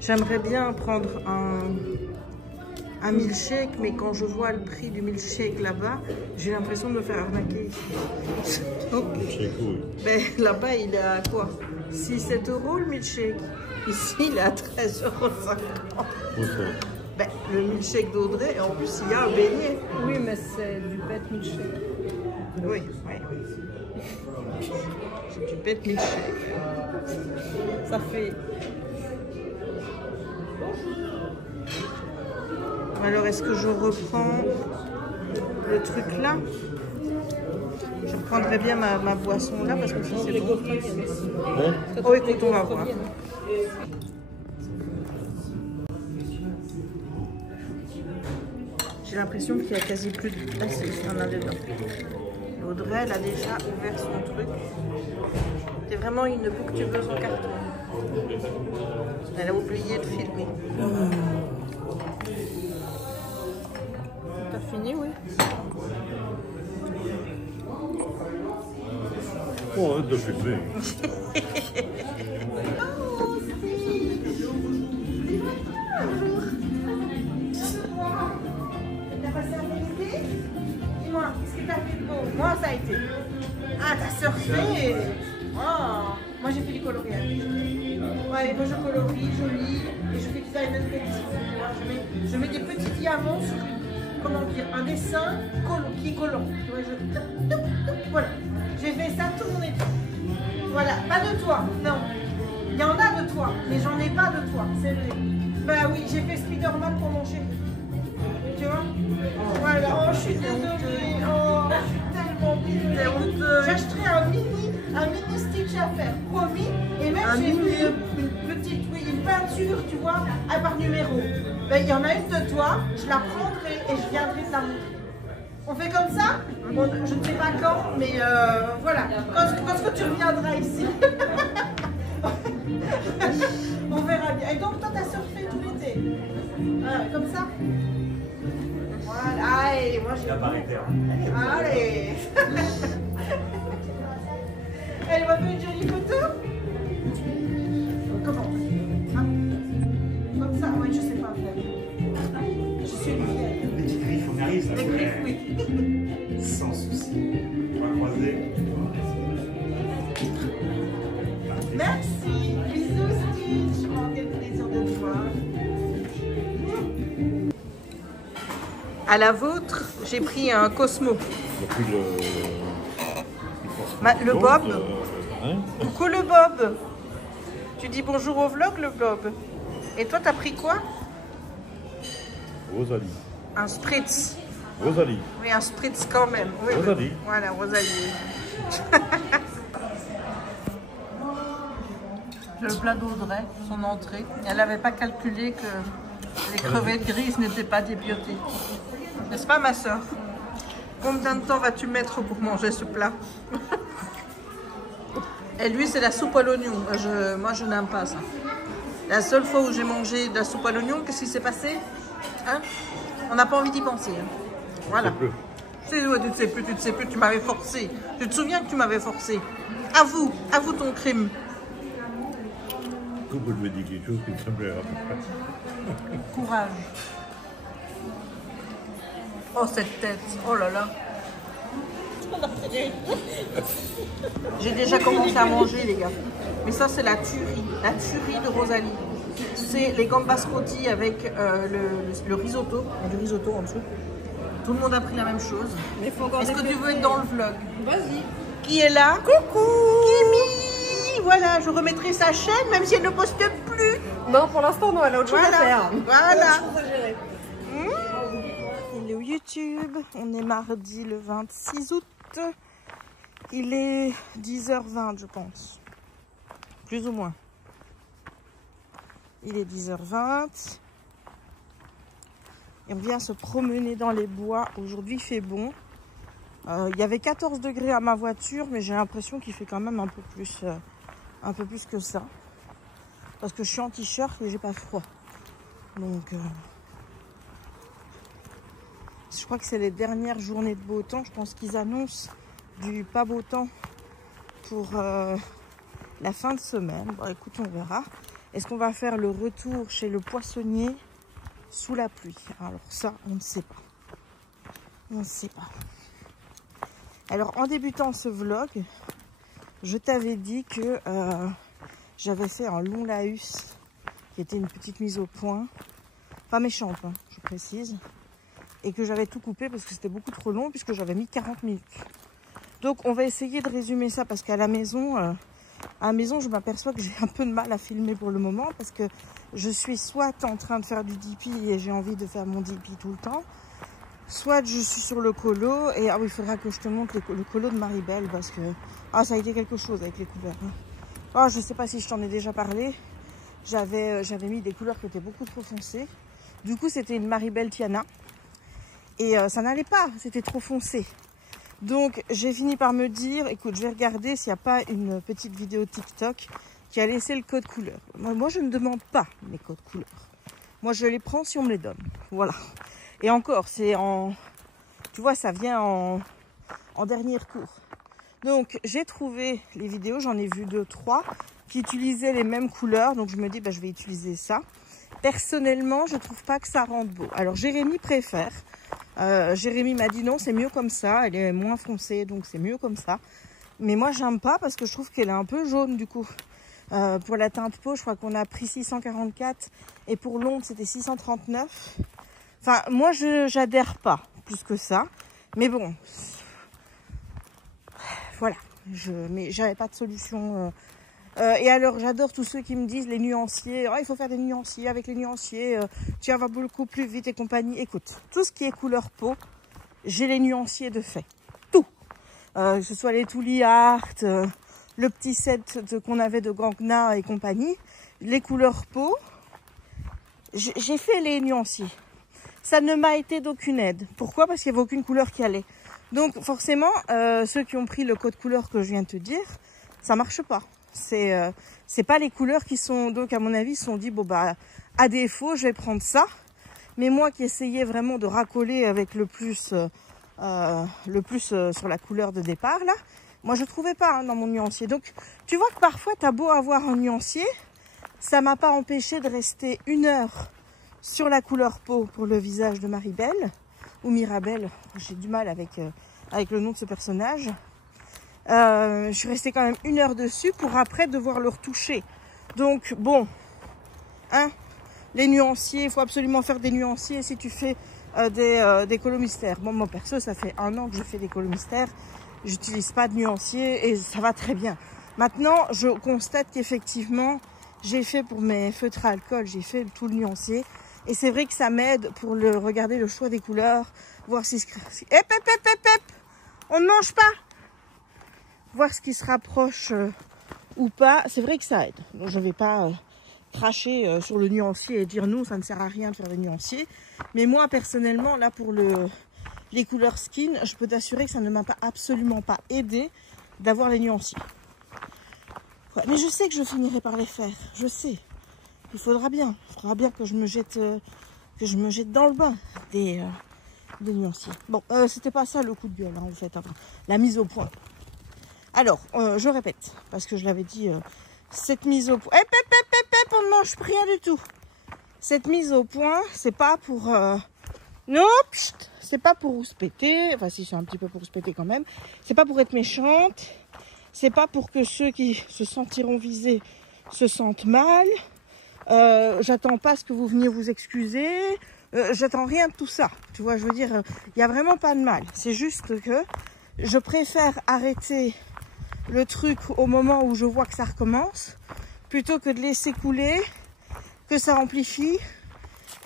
J'aimerais bien prendre un milkshake, mais quand je vois le prix du milkshake là-bas, j'ai l'impression de me faire arnaquer. Donc, ben, là-bas, il est à quoi? 6-7 euros le milkshake. Ici, il est à 13,50 €. Ben, le milkshake d'Audrey, et en plus, il y a un beignet. Oui, mais c'est du bête milkshake. Oui, oui. C'est du bête milkshake. Ça fait... Alors, est-ce que je reprends le truc là? Je reprendrai bien ma boisson là parce que ça c'est bon. Oh, écoute, on va voir. J'ai l'impression qu'il y a quasi plus de place. Il y en a dedans. Audrey, elle a déjà ouvert son truc. C'est vraiment une booktubeuse en carton. Elle a oublié de filmer. T'as fini, oui. Oh, arrête de filmer. T'as passé un bon été? Dis-moi, qu'est-ce que t'as fait de beau? Moi, ça a été. Ah, t'as surfé? Oh, moi, j'ai fait du coloriage. Ouais, moi, je colorie, je lis et je fais du diamond painting. Je mets des petits diamants sur comment dire, un dessin qui est collant. Tu vois, voilà. J'ai fait ça tout mon été. Voilà, pas de toi, non. Il y en a de toi, mais j'en ai pas de toi, c'est vrai. Bah oui, j'ai fait Spider-Man pour mon chéri. Tu vois? Voilà, oh, je suis désolée. Oh, je suis tellement désolée. J'achèterai un mini stitch à faire, promis. Et même j'ai vu une petite, oui, une peinture, tu vois, par numéro. Ben, il y en a une de toi, je la prendrai et je viendrai te la montrer. On fait comme ça? Bon, je ne sais pas quand, mais voilà, quand tu reviendras ici. On verra bien. Et donc toi, tu as surfé tout l'été? Voilà, comme ça? Voilà, allez, moi j'ai... Allez. Elle m'a fait une jolie photo. Comment? Hein? Comme ça? Oui, je sais pas faire. Je suis une vieille. Les petites griffes, on arrive, ça. Les griffes, oui. Sans souci. On va croiser. Merci. Bisous, Stitch. Oh, quel plaisir de te voir. À la vôtre, j'ai pris un Cosmo. Et puis Le Bob. Hein? Coucou le Bob. Tu dis bonjour au vlog, le Bob. Et toi, t'as pris quoi? Rosalie. Un spritz. Rosalie. Oui, un spritz quand même. Oui, Rosalie. oui. Voilà, Rosalie. Le plat d'Audrey, son entrée. Elle n'avait pas calculé que les crevettes grises n'étaient pas débiotées. N'est-ce pas, ma soeur? Combien de temps vas-tu mettre pour manger ce plat? Et lui, c'est la soupe à l'oignon. Moi, je n'aime pas ça. La seule fois où j'ai mangé de la soupe à l'oignon, qu'est-ce qui s'est passé? Hein? On n'a pas envie d'y penser. Hein? Voilà. Tu ne sais plus, tu m'avais forcé. Tu te souviens que tu m'avais forcé? Avoue ton crime. Tout peut lui dire quelque chose qui ne semblera pas. Courage. Oh, cette tête. Oh là là. J'ai déjà commencé à manger, les gars. Mais ça, c'est la tuerie. La tuerie de Rosalie. C'est les gambas rôtis avec le risotto. Il y a du risotto en dessous. Tout le monde a pris la même chose. Est-ce que tu veux être dans le vlog? Vas-y. Qui est là? Coucou Kimi. Voilà, je remettrai sa chaîne, même si elle ne poste plus. Non, pour l'instant, non, elle a autre chose à faire. Voilà. Autre chose à gérer. Hello YouTube, on est mardi le 26 août. Il est 10h20, je pense. Plus ou moins. Il est 10h20. Et on vient se promener dans les bois. Aujourd'hui, il fait bon. Il y avait 14 degrés à ma voiture, mais j'ai l'impression qu'il fait quand même un peu plus que ça. Parce que je suis en t-shirt et j'ai pas froid. Donc, je crois que c'est les dernières journées de beau temps. Je pense qu'ils annoncent du pas beau temps pour la fin de semaine. Bon, écoute, on verra. Est-ce qu'on va faire le retour chez le poissonnier sous la pluie? Alors ça, on ne sait pas. On ne sait pas. Alors, en débutant ce vlog, je t'avais dit que j'avais fait un long laïus, qui était une petite mise au point. Pas méchante, hein, je précise. Et que j'avais tout coupé parce que c'était beaucoup trop long, puisque j'avais mis 40 minutes. Donc, on va essayer de résumer ça, parce qu'à la maison, je m'aperçois que j'ai un peu de mal à filmer pour le moment, parce que je suis soit en train de faire du DP et j'ai envie de faire mon DP tout le temps, soit je suis sur le colo et ah oui, il faudra que je te montre le colo de Maribel, parce que ça a été quelque chose avec les couleurs. Hein. Je sais pas si je t'en ai déjà parlé. J'avais mis des couleurs qui étaient beaucoup trop foncées. Du coup, c'était une Maribel Tiana et ça n'allait pas, c'était trop foncé. Donc, j'ai fini par me dire, écoute, je vais regarder s'il n'y a pas une petite vidéo TikTok qui a laissé le code couleur. Moi, je ne demande pas les codes couleurs. Moi, je les prends si on me les donne. Voilà. Et encore, c'est en... Tu vois, ça vient en dernier recours. Donc, j'ai trouvé les vidéos, j'en ai vu 2-3, qui utilisaient les mêmes couleurs. Donc, je me dis, je vais utiliser ça. Personnellement, je ne trouve pas que ça rende beau. Alors, Jérémy préfère. Jérémy m'a dit non, c'est mieux comme ça. Elle est moins foncée, donc c'est mieux comme ça. Mais moi, j'aime pas parce que je trouve qu'elle est un peu jaune, du coup. Pour la teinte peau, je crois qu'on a pris 644. Et pour l'onde, c'était 639. Enfin, moi, j'adhère pas plus que ça. Mais bon, voilà. Mais j'avais pas de solution. Et alors, j'adore tous ceux qui me disent les nuanciers. Il faut faire des nuanciers. Avec les nuanciers, tu vas beaucoup plus vite et compagnie. Écoute, tout ce qui est couleur peau, j'ai les nuanciers de fait. Tout. que ce soit les Tuli Art, le petit set qu'on avait de Gangna et compagnie, les couleurs peau. J'ai fait les nuanciers. Ça ne m'a été d'aucune aide. Pourquoi? Parce qu'il n'y avait aucune couleur qui allait. Donc forcément, ceux qui ont pris le code couleur que je viens de te dire, ça marche pas. C'est pas les couleurs qui sont, donc à mon avis, se sont dit, bon bah, à défaut, je vais prendre ça. Mais moi qui essayais vraiment de racoler avec le plus sur la couleur de départ, là, moi je trouvais pas dans mon nuancier. Donc tu vois que parfois, tu as beau avoir un nuancier, ça m'a pas empêché de rester 1 heure sur la couleur peau pour le visage de Maribel, ou Mirabelle, j'ai du mal avec le nom de ce personnage. Je suis restée quand même 1 heure dessus pour après devoir le retoucher. Donc bon, hein, les nuanciers, il faut absolument faire des nuanciers si tu fais des colos mystères. Bon, moi perso, ça fait 1 an que je fais des colos mystères, j'utilise pas de nuanciers et ça va très bien. Maintenant, je constate qu'effectivement, j'ai fait pour mes feutres à alcool, j'ai fait tout le nuancier. Et c'est vrai que ça m'aide pour regarder le choix des couleurs, voir si... on ne mange pas! Voir ce qui se rapproche ou pas, c'est vrai que ça aide. Donc je ne vais pas cracher sur le nuancier et dire non, ça ne sert à rien de faire des nuanciers. Mais moi, personnellement, là, pour les couleurs skin, je peux t'assurer que ça ne m'a absolument pas aidé d'avoir les nuanciers. Ouais, mais je sais que je finirai par les faire, je sais. Il faudra bien que je me jette dans le bain des nuanciers. Bon, c'était pas ça le coup de gueule, hein, en fait, enfin, la mise au point. Alors, je répète, parce que je l'avais dit, cette mise au point... on ne mange rien du tout. Cette mise au point, c'est pas pour... non, c'est pas pour rouspéter, enfin si c'est un petit peu pour rouspéter quand même. C'est pas pour être méchante, c'est pas pour que ceux qui se sentiront visés se sentent mal. J'attends pas à ce que vous veniez vous excuser, j'attends rien de tout ça, tu vois, je veux dire, il n'y a vraiment pas de mal, c'est juste que je préfère arrêter le truc au moment où je vois que ça recommence, plutôt que de laisser couler, que ça amplifie,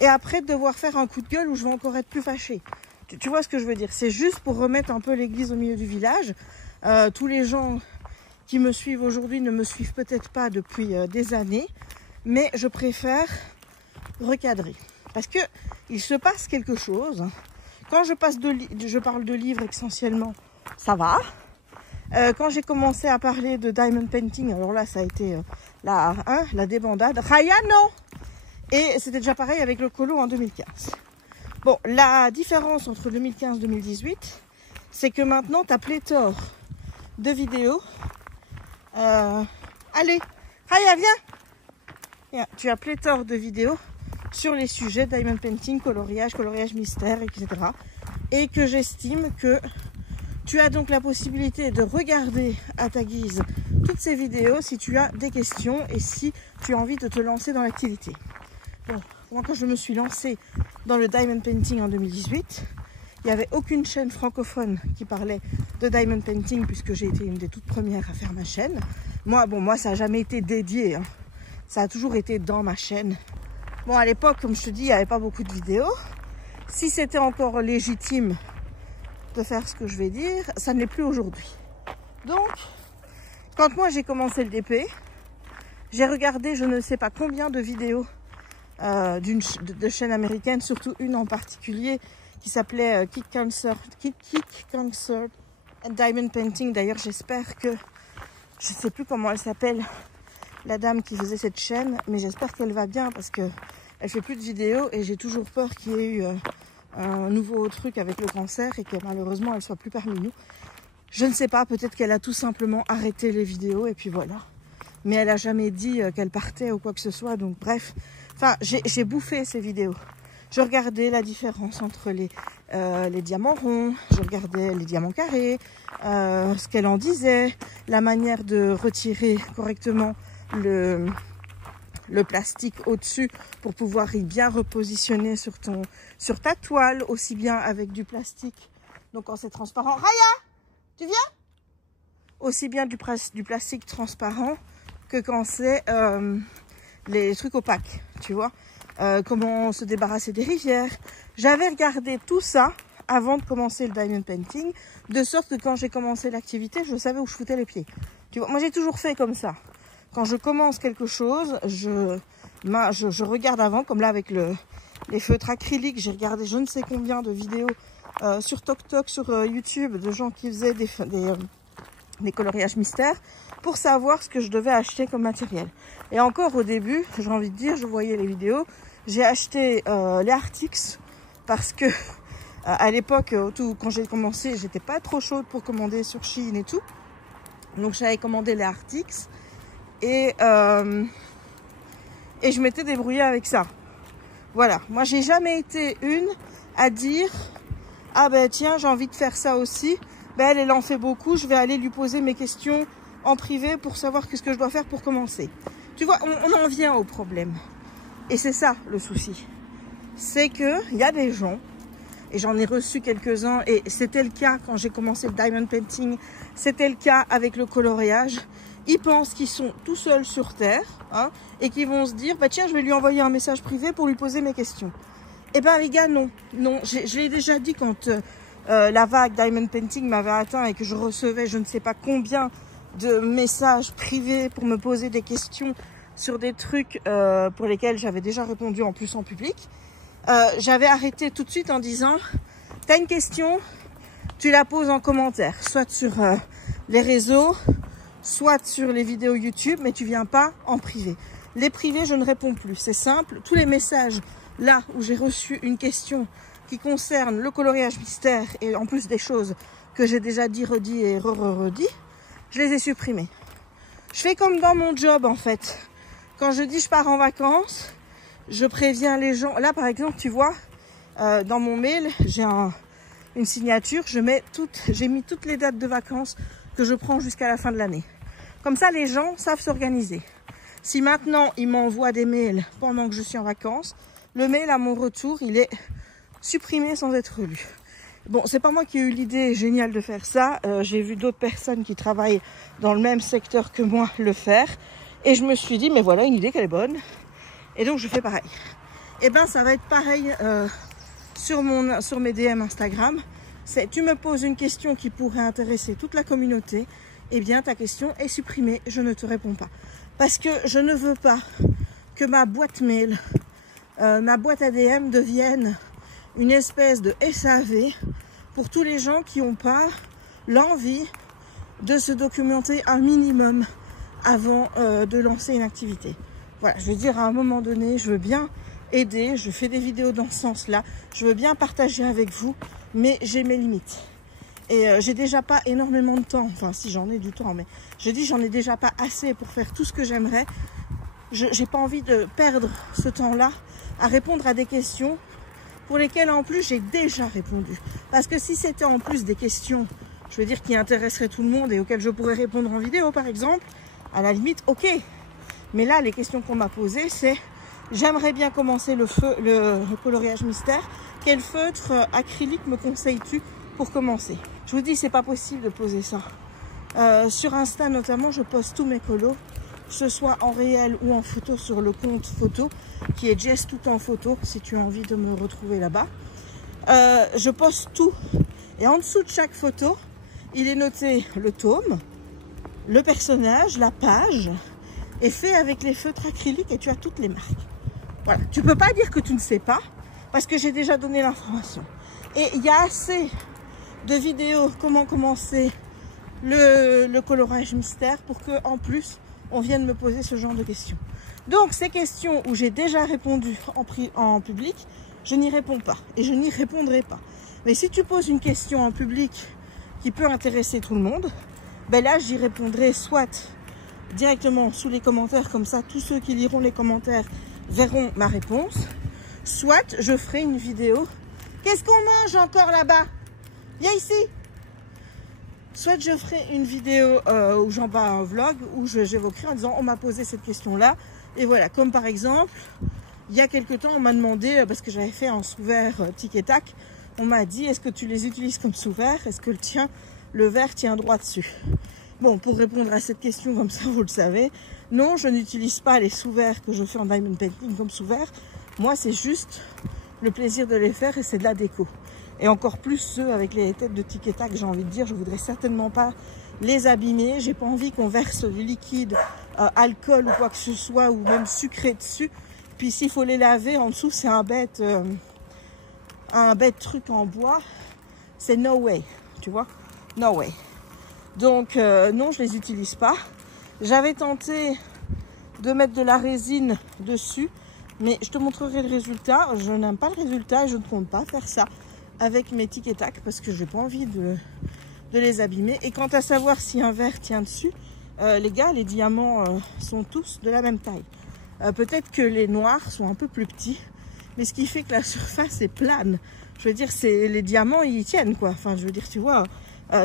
et après de devoir faire un coup de gueule où je vais encore être plus fâchée. Tu vois ce que je veux dire, c'est juste pour remettre un peu l'église au milieu du village. Tous les gens qui me suivent aujourd'hui ne me suivent peut-être pas depuis des années, mais je préfère recadrer parce que il se passe quelque chose. Quand je parle de livres essentiellement, ça va. Quand j'ai commencé à parler de diamond painting, alors là ça a été la débandade. Raya non. Et c'était déjà pareil avec le colo en 2015. Bon, la différence entre 2015 et 2018, c'est que maintenant tu as pléthore de vidéos. Allez, Raya, viens. Tu as pléthore de vidéos sur les sujets diamond painting, coloriage mystère, etc. Et que j'estime que tu as donc la possibilité de regarder à ta guise toutes ces vidéos si tu as des questions et si tu as envie de te lancer dans l'activité. Bon, moi quand je me suis lancée dans le diamond painting en 2018, il n'y avait aucune chaîne francophone qui parlait de diamond painting puisque j'ai été une des toutes premières à faire ma chaîne. Moi ça n'a jamais été dédié, hein. Ça a toujours été dans ma chaîne. Bon, à l'époque, comme je te dis, il n'y avait pas beaucoup de vidéos. Si c'était encore légitime de faire ce que je vais dire, ça ne l'est plus aujourd'hui. Donc, quand moi j'ai commencé le DP, j'ai regardé je ne sais pas combien de vidéos de chaînes américaines, surtout une en particulier qui s'appelait Kick Concert and Diamond Painting. D'ailleurs, j'espère que, je ne sais plus comment elle s'appelle, la dame qui faisait cette chaîne, mais j'espère qu'elle va bien parce que elle fait plus de vidéos et j'ai toujours peur qu'il y ait eu un nouveau truc avec le cancer et que malheureusement elle soit plus parmi nous. Je ne sais pas, peut-être qu'elle a tout simplement arrêté les vidéos et puis voilà. Mais elle a jamais dit qu'elle partait ou quoi que ce soit, donc bref. Enfin, j'ai bouffé ces vidéos. Je regardais la différence entre les diamants ronds, je regardais les diamants carrés, ce qu'elle en disait, la manière de retirer correctement le plastique au-dessus pour pouvoir y bien repositionner sur ta toile, aussi bien avec du plastique, donc quand c'est transparent. Raya, tu viens? Aussi bien du plastique transparent que quand c'est les trucs opaques, tu vois. Comment se débarrasser des rivières. J'avais regardé tout ça avant de commencer le diamond painting, de sorte que quand j'ai commencé l'activité, je savais où je foutais les pieds. Tu vois, moi j'ai toujours fait comme ça. Quand je commence quelque chose, je regarde avant, comme là avec les feutres acryliques. J'ai regardé je ne sais combien de vidéos sur TokTok, sur YouTube, de gens qui faisaient des coloriages mystères pour savoir ce que je devais acheter comme matériel. Et encore au début, j'ai envie de dire, je voyais les vidéos, j'ai acheté les Artix parce que à l'époque, quand j'ai commencé, j'étais pas trop chaude pour commander sur Shein et tout. Donc j'avais commandé les Artix et je m'étais débrouillée avec ça. Voilà, moi j'ai jamais été une à dire ah ben tiens j'ai envie de faire ça aussi, ben elle en fait beaucoup, je vais aller lui poser mes questions en privé pour savoir qu'est-ce que je dois faire pour commencer. Tu vois, on en vient au problème. Et c'est ça le souci. C'est que il y a des gens, et j'en ai reçu quelques-uns, et c'était le cas quand j'ai commencé le diamond painting, c'était le cas avec le coloriage. Ils pensent qu'ils sont tout seuls sur Terre, hein, et qu'ils vont se dire, bah tiens, je vais lui envoyer un message privé pour lui poser mes questions. Eh ben les gars, non. Je l'ai déjà dit quand la vague diamond painting m'avait atteint et que je recevais je ne sais pas combien de messages privés pour me poser des questions sur des trucs pour lesquels j'avais déjà répondu en plus en public. J'avais arrêté tout de suite en disant, t'as une question, tu la poses en commentaire, soit sur les réseaux, soit sur les vidéos YouTube, mais tu viens pas en privé. Les privés, je ne réponds plus. C'est simple. Tous les messages là où j'ai reçu une question qui concerne le coloriage mystère et en plus des choses que j'ai déjà dit, redit et redit, je les ai supprimés. Je fais comme dans mon job en fait. Quand je dis je pars en vacances, je préviens les gens. Là par exemple, tu vois, dans mon mail, j'ai une signature. J'ai mis toutes les dates de vacances que je prends jusqu'à la fin de l'année. Comme ça, les gens savent s'organiser. Si maintenant, ils m'envoient des mails pendant que je suis en vacances, le mail à mon retour, il est supprimé sans être lu. Bon, c'est pas moi qui ai eu l'idée géniale de faire ça. J'ai vu d'autres personnes qui travaillent dans le même secteur que moi le faire. Et je me suis dit, mais voilà une idée qu'elle est bonne. Et donc, je fais pareil. Et ben, ça va être pareil sur mes DM Instagram. Tu me poses une question qui pourrait intéresser toute la communauté. Eh bien, ta question est supprimée. Je ne te réponds pas. Parce que je ne veux pas que ma boîte mail, ma boîte ADM devienne une espèce de SAV pour tous les gens qui n'ont pas l'envie de se documenter un minimum avant de lancer une activité. Voilà, je veux dire, à un moment donné, je veux bien aider, je fais des vidéos dans ce sens-là, je veux bien partager avec vous, mais j'ai mes limites. Et j'ai déjà pas énormément de temps, enfin si j'en ai du temps, mais je dis j'en ai déjà pas assez pour faire tout ce que j'aimerais. J'ai pas envie de perdre ce temps-là à répondre à des questions pour lesquelles en plus j'ai déjà répondu. Parce que si c'était en plus des questions, je veux dire, qui intéresseraient tout le monde et auxquelles je pourrais répondre en vidéo par exemple, à la limite, ok. Mais là, les questions qu'on m'a posées, c'est j'aimerais bien commencer le coloriage mystère. Quel feutre acrylique me conseilles-tu pour commencer? Je vous dis, c'est pas possible de poser ça. Sur Insta notamment, je poste tous mes colos, que ce soit en réel ou en photo sur le compte photo, qui est Jess tout en photo, si tu as envie de me retrouver là-bas. Je poste tout. Et en dessous de chaque photo, il est noté le tome, le personnage, la page, et fait avec les feutres acryliques et tu as toutes les marques. Voilà, tu peux pas dire que tu ne sais pas, parce que j'ai déjà donné l'information. Et il y a assez de vidéos comment commencer le coloriage mystère pour que en plus on vienne me poser ce genre de questions. Donc ces questions où j'ai déjà répondu en public, je n'y réponds pas et je n'y répondrai pas. Mais si tu poses une question en public qui peut intéresser tout le monde, ben là j'y répondrai soit directement sous les commentaires, comme ça tous ceux qui liront les commentaires verront ma réponse, soit je ferai une vidéo. Qu'est-ce qu'on mange encore là-bas? Viens ici. Soit je ferai une vidéo où j'en bats un vlog où j'évoquerai en disant on m'a posé cette question-là. Et voilà, comme par exemple, il y a quelque temps on m'a demandé, parce que j'avais fait un sous-verre tic et tac, on m'a dit est-ce que tu les utilises comme sous-verre? Est-ce que le verre tient droit dessus? Bon, pour répondre à cette question comme ça, vous le savez, non, je n'utilise pas les sous-verres que je fais en diamond painting comme sous-verre. Moi, c'est juste le plaisir de les faire et c'est de la déco. Et encore plus ceux avec les têtes de tic et tac, j'ai envie de dire, je voudrais certainement pas les abîmer. J'ai pas envie qu'on verse du liquide, alcool ou quoi que ce soit, ou même sucré dessus. Puis s'il faut les laver, en dessous c'est un bête truc en bois. C'est no way, tu vois, no way. Donc non, je les utilise pas. J'avais tenté de mettre de la résine dessus, mais je te montrerai le résultat. Je n'aime pas le résultat et je ne compte pas faire ça avec mes tic et tac parce que j'ai pas envie de les abîmer. Et quant à savoir si un verre tient dessus, les gars, les diamants sont tous de la même taille. Peut-être que les noirs sont un peu plus petits, mais ce qui fait que la surface est plane. Je veux dire, les diamants, ils tiennent quoi. Enfin, je veux dire, tu vois,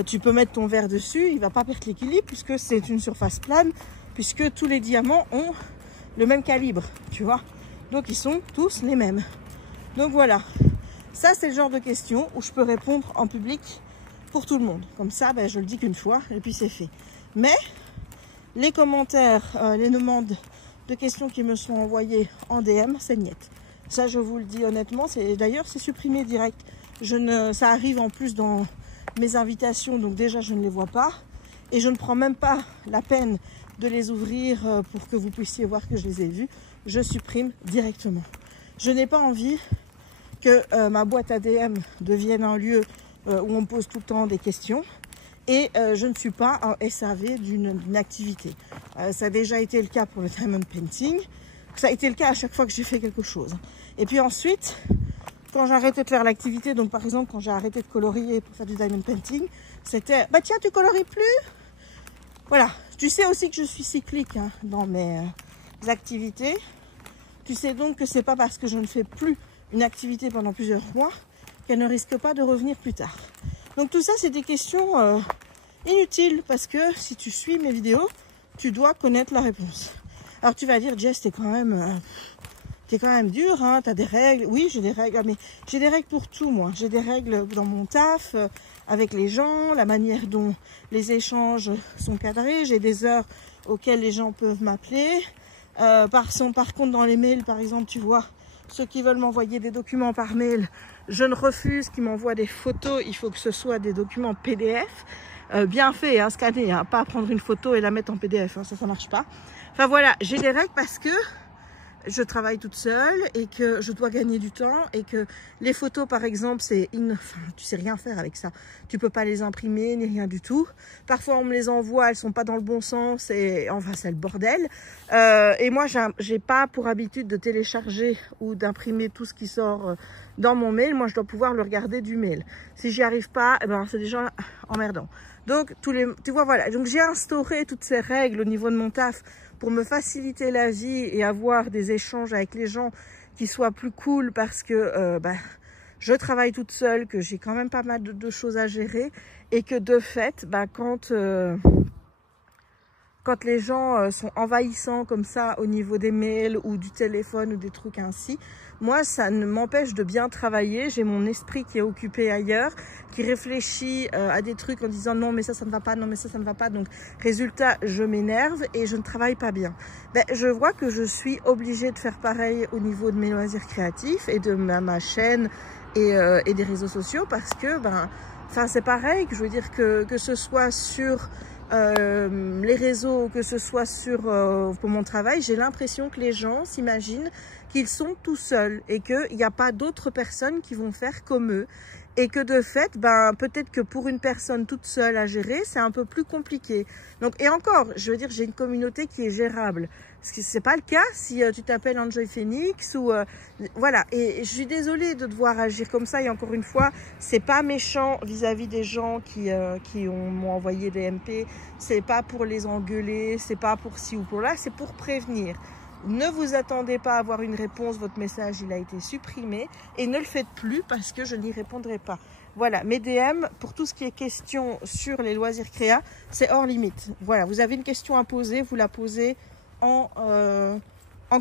tu peux mettre ton verre dessus, il va pas perdre l'équilibre puisque c'est une surface plane, puisque tous les diamants ont le même calibre, tu vois. Donc, ils sont tous les mêmes. Donc, voilà. Ça, c'est le genre de questions où je peux répondre en public pour tout le monde. Comme ça, ben, je le dis qu'une fois et puis c'est fait. Mais les commentaires, les demandes de questions qui me sont envoyées en DM, c'est niet. Ça, je vous le dis honnêtement. D'ailleurs, c'est supprimé direct. Ça arrive en plus dans mes invitations, donc déjà, je ne les vois pas. Et je ne prends même pas la peine de les ouvrir pour que vous puissiez voir que je les ai vus. Je supprime directement. Je n'ai pas envie que ma boîte ADM devienne un lieu où on me pose tout le temps des questions. Et je ne suis pas un SAV d'une activité. Ça a déjà été le cas pour le diamond painting. Ça a été le cas à chaque fois que j'ai fait quelque chose. Et puis ensuite, quand j'ai arrêté de faire l'activité, donc par exemple quand j'ai arrêté de colorier pour faire du diamond painting, c'était bah tiens, tu colories plus. Voilà. Tu sais aussi que je suis cyclique hein, dans mes activités. Tu sais donc que c'est pas parce que je ne fais plus une activité pendant plusieurs mois qu'elle ne risque pas de revenir plus tard. Donc tout ça, c'est des questions inutiles parce que si tu suis mes vidéos, tu dois connaître la réponse. Alors tu vas dire, Jess, t'es quand même dur, hein, t'as des règles. Oui, j'ai des règles, mais j'ai des règles pour tout, moi. J'ai des règles dans mon taf, avec les gens, la manière dont les échanges sont cadrés. J'ai des heures auxquelles les gens peuvent m'appeler. Par contre, dans les mails, par exemple, tu vois, ceux qui veulent m'envoyer des documents par mail, je ne refuse qu'ils m'envoient des photos. Il faut que ce soit des documents PDF, bien faits, hein, scannés, hein, pas prendre une photo et la mettre en PDF, hein, ça marche pas. Enfin voilà, j'ai des règles parce que je travaille toute seule et que je dois gagner du temps et que les photos par exemple, enfin, tu sais rien faire avec ça. Tu peux pas les imprimer ni rien du tout. Parfois on me les envoie, elles sont pas dans le bon sens et enfin c'est le bordel. Et moi j'ai pas pour habitude de télécharger ou d'imprimer tout ce qui sort dans mon mail. Moi je dois pouvoir le regarder du mail. Si j'y arrive pas, eh ben, c'est déjà emmerdant. Donc tu vois voilà, donc j'ai instauré toutes ces règles au niveau de mon taf pour me faciliter la vie et avoir des échanges avec les gens qui soient plus cool parce que je travaille toute seule, que j'ai quand même pas mal de choses à gérer et que de fait, quand les gens sont envahissants comme ça au niveau des mails ou du téléphone ou des trucs ainsi, moi ça ne m'empêche de bien travailler. J'ai mon esprit qui est occupé ailleurs, qui réfléchit à des trucs en disant non mais ça ne va pas, non mais ça ne va pas. Donc résultat, je m'énerve et je ne travaille pas bien. Je vois que je suis obligée de faire pareil au niveau de mes loisirs créatifs et de ma chaîne et des réseaux sociaux parce que c'est pareil, que je veux dire que ce soit sur les réseaux, que ce soit pour mon travail, j'ai l'impression que les gens s'imaginent qu'ils sont tout seuls et qu'il n'y a pas d'autres personnes qui vont faire comme eux et que de fait, peut-être que pour une personne toute seule à gérer, c'est un peu plus compliqué. Donc, et encore, je veux dire, j'ai une communauté qui est gérable. C'est pas le cas si tu t'appelles Enjoy Phoenix ou voilà. Et je suis désolée de devoir agir comme ça. Et encore une fois, c'est pas méchant vis-à-vis des gens qui m'ont envoyé des MP. C'est pas pour les engueuler, c'est pas pour ci ou pour là, c'est pour prévenir. Ne vous attendez pas à avoir une réponse, votre message il a été supprimé et ne le faites plus parce que je n'y répondrai pas. Voilà, mes DM, pour tout ce qui est question sur les loisirs créa, c'est hors limite. Voilà, vous avez une question à poser, vous la posez en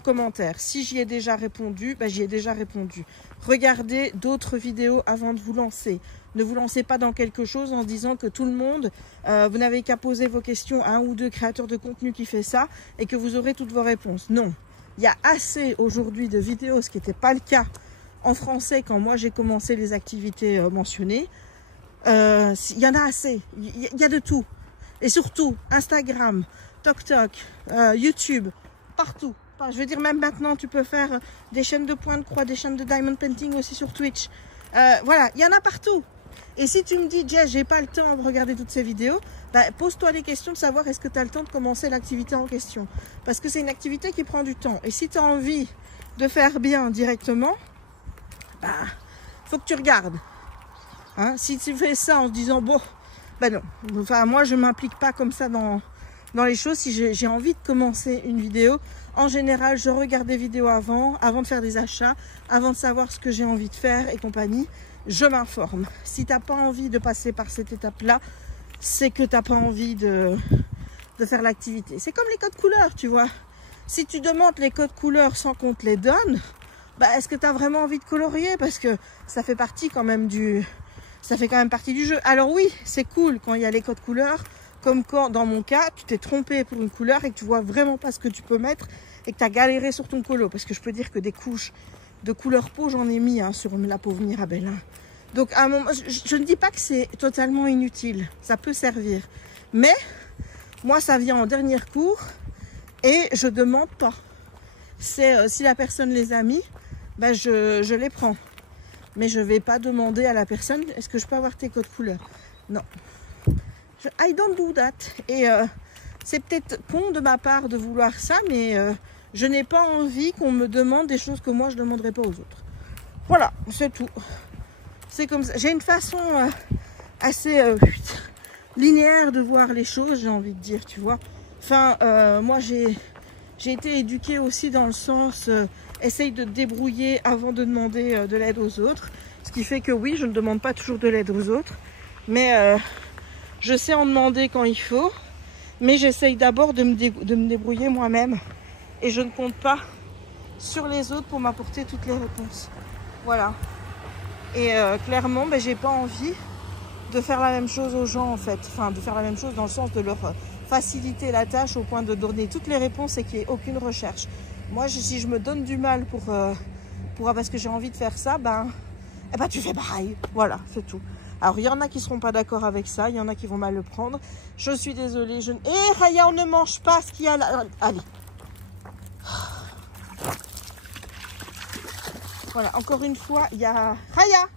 commentaire. Si j'y ai déjà répondu, j'y ai déjà répondu. Regardez d'autres vidéos avant de vous lancer. Ne vous lancez pas dans quelque chose en se disant que tout le monde, vous n'avez qu'à poser vos questions à un ou deux créateurs de contenu qui fait ça et que vous aurez toutes vos réponses. Non, il y a assez aujourd'hui de vidéos, ce qui n'était pas le cas en français quand moi j'ai commencé les activités mentionnées. Il y en a assez, il y a de tout. Et surtout, Instagram, TikTok, YouTube, partout. Enfin, je veux dire, même maintenant, tu peux faire des chaînes de points de croix, des chaînes de diamond painting aussi sur Twitch. Voilà, il y en a partout. Et si tu me dis, Jess, j'ai pas le temps de regarder toutes ces vidéos, bah, pose-toi les questions de savoir est-ce que tu as le temps de commencer l'activité en question. Parce que c'est une activité qui prend du temps. Et si tu as envie de faire bien directement, bah, faut que tu regardes. Hein? Si tu fais ça en se disant, bon, ben non. Enfin, moi, je ne m'implique pas comme ça dans les choses. Si j'ai envie de commencer une vidéo, en général, je regarde des vidéos avant de faire des achats, avant de savoir ce que j'ai envie de faire et compagnie. Je m'informe. Si tu n'as pas envie de passer par cette étape-là, c'est que tu n'as pas envie de faire l'activité. C'est comme les codes couleurs, tu vois. Si tu demandes les codes couleurs sans qu'on te les donne, bah, est-ce que tu as vraiment envie de colorier? Parce que ça fait partie quand même ça fait quand même partie du jeu. Alors oui, c'est cool quand il y a les codes couleurs, comme quand, dans mon cas, tu t'es trompé pour une couleur et que tu vois vraiment pas ce que tu peux mettre et que tu as galéré sur ton colo. Parce que je peux dire que des couches de couleur peau, j'en ai mis sur la peau Mirabelle. Donc à un moment, je ne dis pas que c'est totalement inutile, ça peut servir. Mais moi, ça vient en dernier cours et je demande pas. C'est si la personne les a mis, ben je les prends. Mais je ne vais pas demander à la personne, est-ce que je peux avoir tes codes couleurs? Non. I don't do that. Et c'est peut-être con de ma part de vouloir ça, mais je n'ai pas envie qu'on me demande des choses que moi je ne demanderai pas aux autres. Voilà, c'est tout. C'est comme ça. J'ai une façon assez linéaire de voir les choses, j'ai envie de dire, tu vois. Enfin, moi j'ai été éduquée aussi dans le sens... essaye de te débrouiller avant de demander de l'aide aux autres. Ce qui fait que oui, je ne demande pas toujours de l'aide aux autres. Mais je sais en demander quand il faut. Mais j'essaye d'abord de me débrouiller moi-même. Et je ne compte pas sur les autres pour m'apporter toutes les réponses. Voilà. Et clairement, ben, j'ai pas envie de faire la même chose aux gens en fait. Enfin, de faire la même chose dans le sens de leur faciliter la tâche au point de donner toutes les réponses et qu'il n'y ait aucune recherche. Moi, si je me donne du mal parce que j'ai envie de faire ça, ben tu fais pareil. Voilà, c'est tout. Alors, il y en a qui ne seront pas d'accord avec ça, il y en a qui vont mal le prendre. Je suis désolée. Raya, on ne mange pas ce qu'il y a là. Allez. Voilà, encore une fois, il y a... Raya,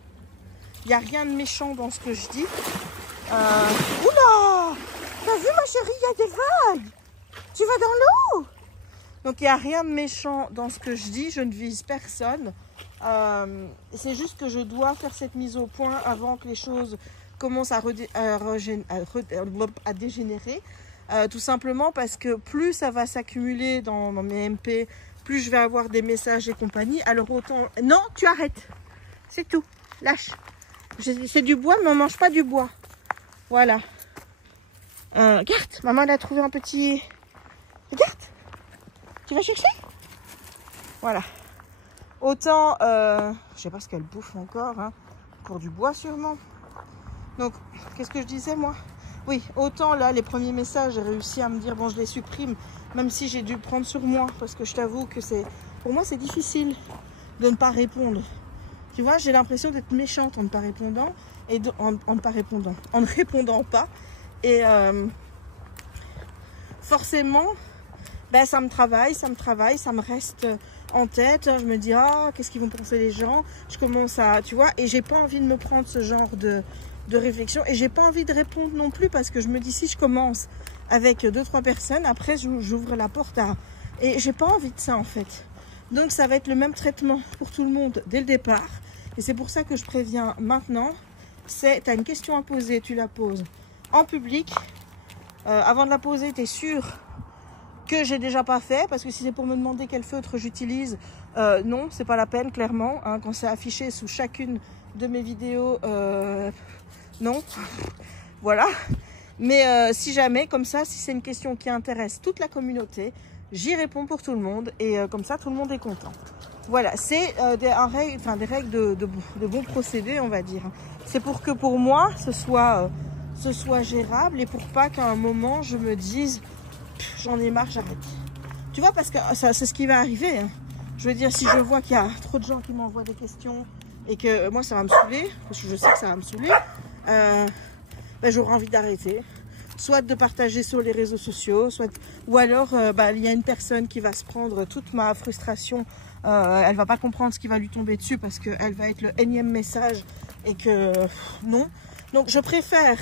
il n'y a rien de méchant dans ce que je dis. Oula! T'as vu, ma chérie, il y a des vagues. Tu vas dans l'eau? Donc, il n'y a rien de méchant dans ce que je dis. Je ne vise personne. C'est juste que je dois faire cette mise au point avant que les choses commencent à dégénérer. Tout simplement parce que plus ça va s'accumuler dans mes MP, plus je vais avoir des messages et compagnie. Alors autant... Non, tu arrêtes. C'est tout. Lâche. C'est du bois, mais on ne mange pas du bois. Voilà. Regarde, maman elle a trouvé un petit... Regarde. Tu vas chercher? Voilà. Autant, je sais pas ce qu'elle bouffe encore, hein. Pour du bois sûrement. Donc, qu'est-ce que je disais moi? Oui, autant là, les premiers messages, j'ai réussi à me dire, bon, je les supprime, même si j'ai dû le prendre sur moi, parce que je t'avoue que pour moi, c'est difficile de ne pas répondre. Tu vois, j'ai l'impression d'être méchante en ne pas répondant, et en ne répondant pas. Et forcément, ben, ça me travaille, ça me reste en tête. Je me dis, ah, qu'est-ce qu'ils vont penser les gens? Je commence à, tu vois, et j'ai pas envie de me prendre ce genre de réflexion. Et j'ai pas envie de répondre non plus parce que je me dis, si je commence avec 2-3 personnes, après, j'ouvre la porte à... Et j'ai pas envie de ça, en fait. Donc, ça va être le même traitement pour tout le monde dès le départ. Et c'est pour ça que je préviens maintenant. C'est, tu as une question à poser, tu la poses en public. Avant de la poser, tu es sûr que j'ai déjà pas fait, parce que si c'est pour me demander quel feutre j'utilise, non, c'est pas la peine, clairement, hein, quand c'est affiché sous chacune de mes vidéos, non, voilà. Mais si jamais, comme ça, si c'est une question qui intéresse toute la communauté, j'y réponds pour tout le monde, et comme ça, tout le monde est content. Voilà, c'est des règles de bon procédé, on va dire. C'est pour que pour moi, ce soit gérable, et pour pas qu'à un moment, je me dise... J'en ai marre, j'arrête. Tu vois, parce que c'est ce qui va arriver. Hein. Je veux dire, si je vois qu'il y a trop de gens qui m'envoient des questions et que moi ça va me saouler, parce que je sais que ça va me saouler, ben, j'aurai envie d'arrêter. Soit de partager sur les réseaux sociaux, soit ou alors il y a une personne qui va se prendre toute ma frustration, elle va pas comprendre ce qui va lui tomber dessus parce qu'elle va être le énième message et que non. Donc je préfère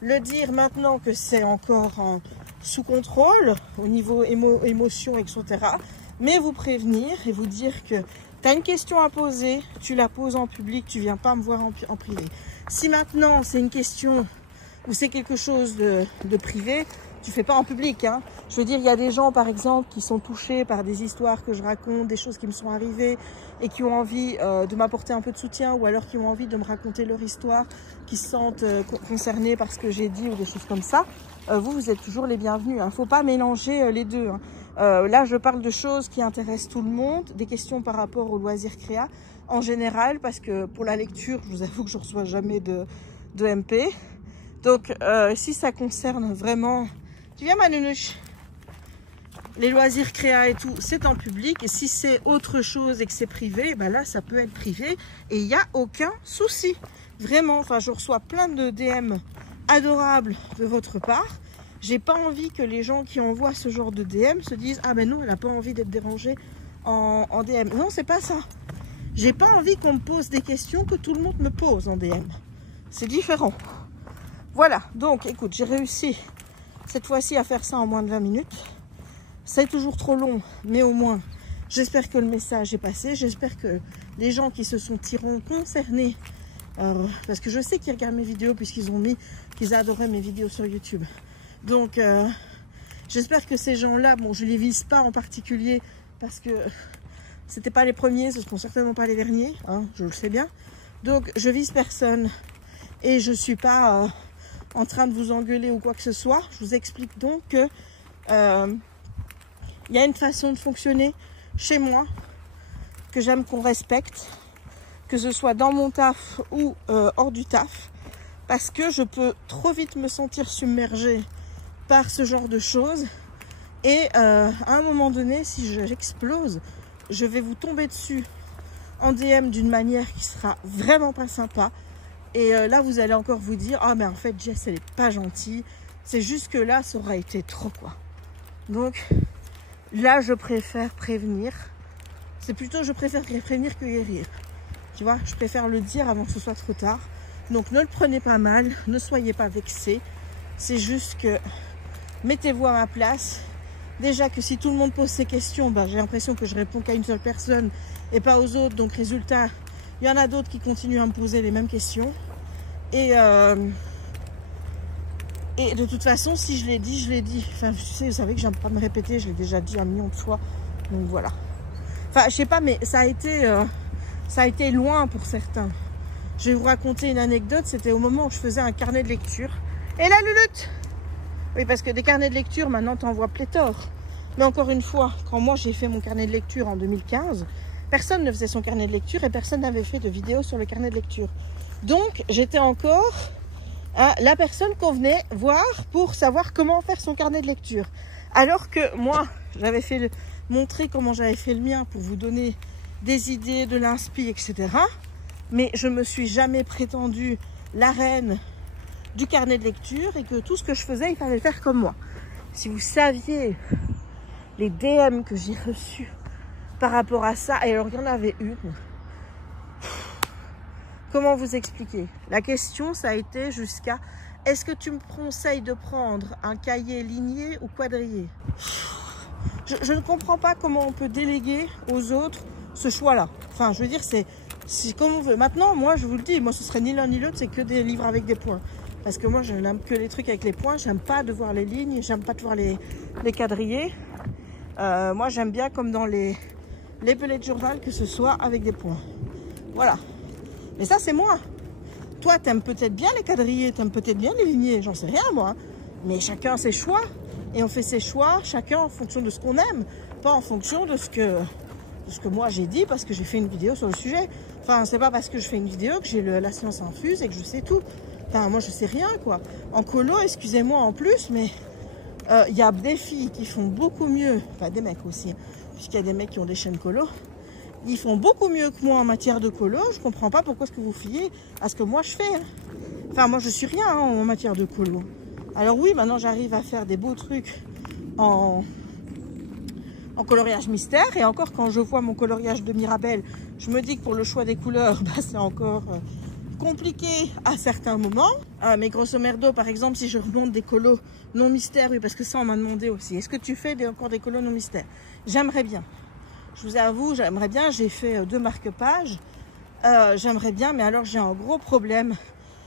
le dire maintenant que c'est encore sous contrôle au niveau émotion, etc. Mais vous prévenir et vous dire que tu as une question à poser, tu la poses en public, tu viens pas me voir en privé. Si maintenant c'est une question ou c'est quelque chose de privé, tu fais pas en public, hein. Je veux dire, il y a des gens, par exemple, qui sont touchés par des histoires que je raconte, des choses qui me sont arrivées et qui ont envie de m'apporter un peu de soutien ou alors qui ont envie de me raconter leur histoire, qui se sentent concernés par ce que j'ai dit ou des choses comme ça. Vous êtes toujours les bienvenus, hein. Faut pas mélanger les deux, hein. Là, je parle de choses qui intéressent tout le monde, des questions par rapport au loisir créa en général, parce que pour la lecture, je vous avoue que je ne reçois jamais de MP. Donc, si ça concerne vraiment... Tu viens, Manouche? Les loisirs créa et tout, c'est en public. Et si c'est autre chose et que c'est privé, ben là, ça peut être privé. Et il n'y a aucun souci. Vraiment, enfin, je reçois plein de DM adorables de votre part. J'ai pas envie que les gens qui envoient ce genre de DM se disent « Ah ben non, elle n'a pas envie d'être dérangée en DM. » Non, c'est pas ça. J'ai pas envie qu'on me pose des questions que tout le monde me pose en DM. C'est différent. Voilà, donc écoute, j'ai réussi cette fois-ci à faire ça en moins de 20 minutes. C'est toujours trop long, mais au moins, j'espère que le message est passé. J'espère que les gens qui se sont concernés, parce que je sais qu'ils regardent mes vidéos puisqu'ils ont mis qu'ils adoraient mes vidéos sur YouTube. Donc, j'espère que ces gens-là, bon, je ne les vise pas en particulier parce que c'était pas les premiers, ce ne seront certainement pas les derniers, hein, je le sais bien. Donc, je vise personne et je ne suis pas en train de vous engueuler ou quoi que ce soit. Je vous explique donc que y a une façon de fonctionner chez moi que j'aime qu'on respecte, que ce soit dans mon taf ou hors du taf, parce que je peux trop vite me sentir submergée par ce genre de choses et à un moment donné, si j'explose, je vais vous tomber dessus en DM d'une manière qui sera vraiment pas sympa. Et là, vous allez encore vous dire « Ah, mais en fait, Jess, elle est pas gentille. » C'est juste que là, ça aurait été trop, quoi. Donc, là, je préfère prévenir. C'est plutôt, je préfère prévenir que guérir. Tu vois, je préfère le dire avant que ce soit trop tard. Donc, ne le prenez pas mal. Ne soyez pas vexés. C'est juste que, mettez-vous à ma place. Déjà que si tout le monde pose ces questions, ben, j'ai l'impression que je réponds qu'à une seule personne et pas aux autres. Donc, résultat... Il y en a d'autres qui continuent à me poser les mêmes questions. Et de toute façon, si je l'ai dit, je l'ai dit. Enfin, vous savez que j'aime pas me répéter, je l'ai déjà dit 1 million de fois. Donc voilà. Enfin, je sais pas, mais ça a été loin pour certains. Je vais vous raconter une anecdote. C'était au moment où je faisais un carnet de lecture. Et la Lulute! Oui, parce que des carnets de lecture, maintenant, t'en vois pléthore. Mais encore une fois, quand moi j'ai fait mon carnet de lecture en 2015... Personne ne faisait son carnet de lecture et personne n'avait fait de vidéo sur le carnet de lecture. Donc, j'étais encore la personne qu'on venait voir pour savoir comment faire son carnet de lecture. Alors que moi, j'avais fait montrer comment j'avais fait le mien pour vous donner des idées, de l'inspi, etc. Mais je me suis jamais prétendue la reine du carnet de lecture et que tout ce que je faisais, il fallait le faire comme moi. Si vous saviez les DM que j'ai reçus par rapport à ça, et alors il y en avait une. Comment vous expliquer? La question, ça a été jusqu'à est-ce que tu me conseilles de prendre un cahier ligné ou quadrillé? Je ne comprends pas comment on peut déléguer aux autres ce choix-là. Enfin, je veux dire, c'est comme on veut. Maintenant, moi, je vous le dis, moi, ce serait ni l'un ni l'autre, c'est que des livres avec des points. Parce que moi, je n'aime que les trucs avec les points. J'aime pas de voir les lignes, j'aime pas de voir les quadrillés. Moi, j'aime bien comme dans les bullet journal que ce soit avec des points. Voilà. Mais ça, c'est moi. Toi, t'aimes peut-être bien les quadrillés, t'aimes peut-être bien les lignées, j'en sais rien, moi. Mais chacun ses choix. Et on fait ses choix, chacun en fonction de ce qu'on aime. Pas en fonction de ce que moi j'ai dit, parce que j'ai fait une vidéo sur le sujet. Enfin, c'est pas parce que je fais une vidéo que j'ai la science infuse et que je sais tout. Enfin, moi, je sais rien, quoi. En colo, excusez-moi en plus, mais il y a des filles qui font beaucoup mieux, enfin des mecs aussi, puisqu'il y a des mecs qui ont des chaînes colo. Ils font beaucoup mieux que moi en matière de colo. Je comprends pas pourquoi est-ce que vous fiez à ce que moi je fais. Hein. Enfin, moi je suis rien hein, en matière de colo. Alors oui, maintenant j'arrive à faire des beaux trucs en coloriage mystère. Et encore, quand je vois mon coloriage de Mirabelle, je me dis que pour le choix des couleurs, bah, c'est encore compliqué à certains moments. Mais grosso merdo, par exemple, si je remonte des colos non mystères, oui, parce que ça on m'a demandé aussi. Est-ce que tu fais encore des colos non mystères? J'aimerais bien. Je vous avoue, j'aimerais bien. J'ai fait 2 marque-pages. J'aimerais bien, mais alors j'ai un gros problème.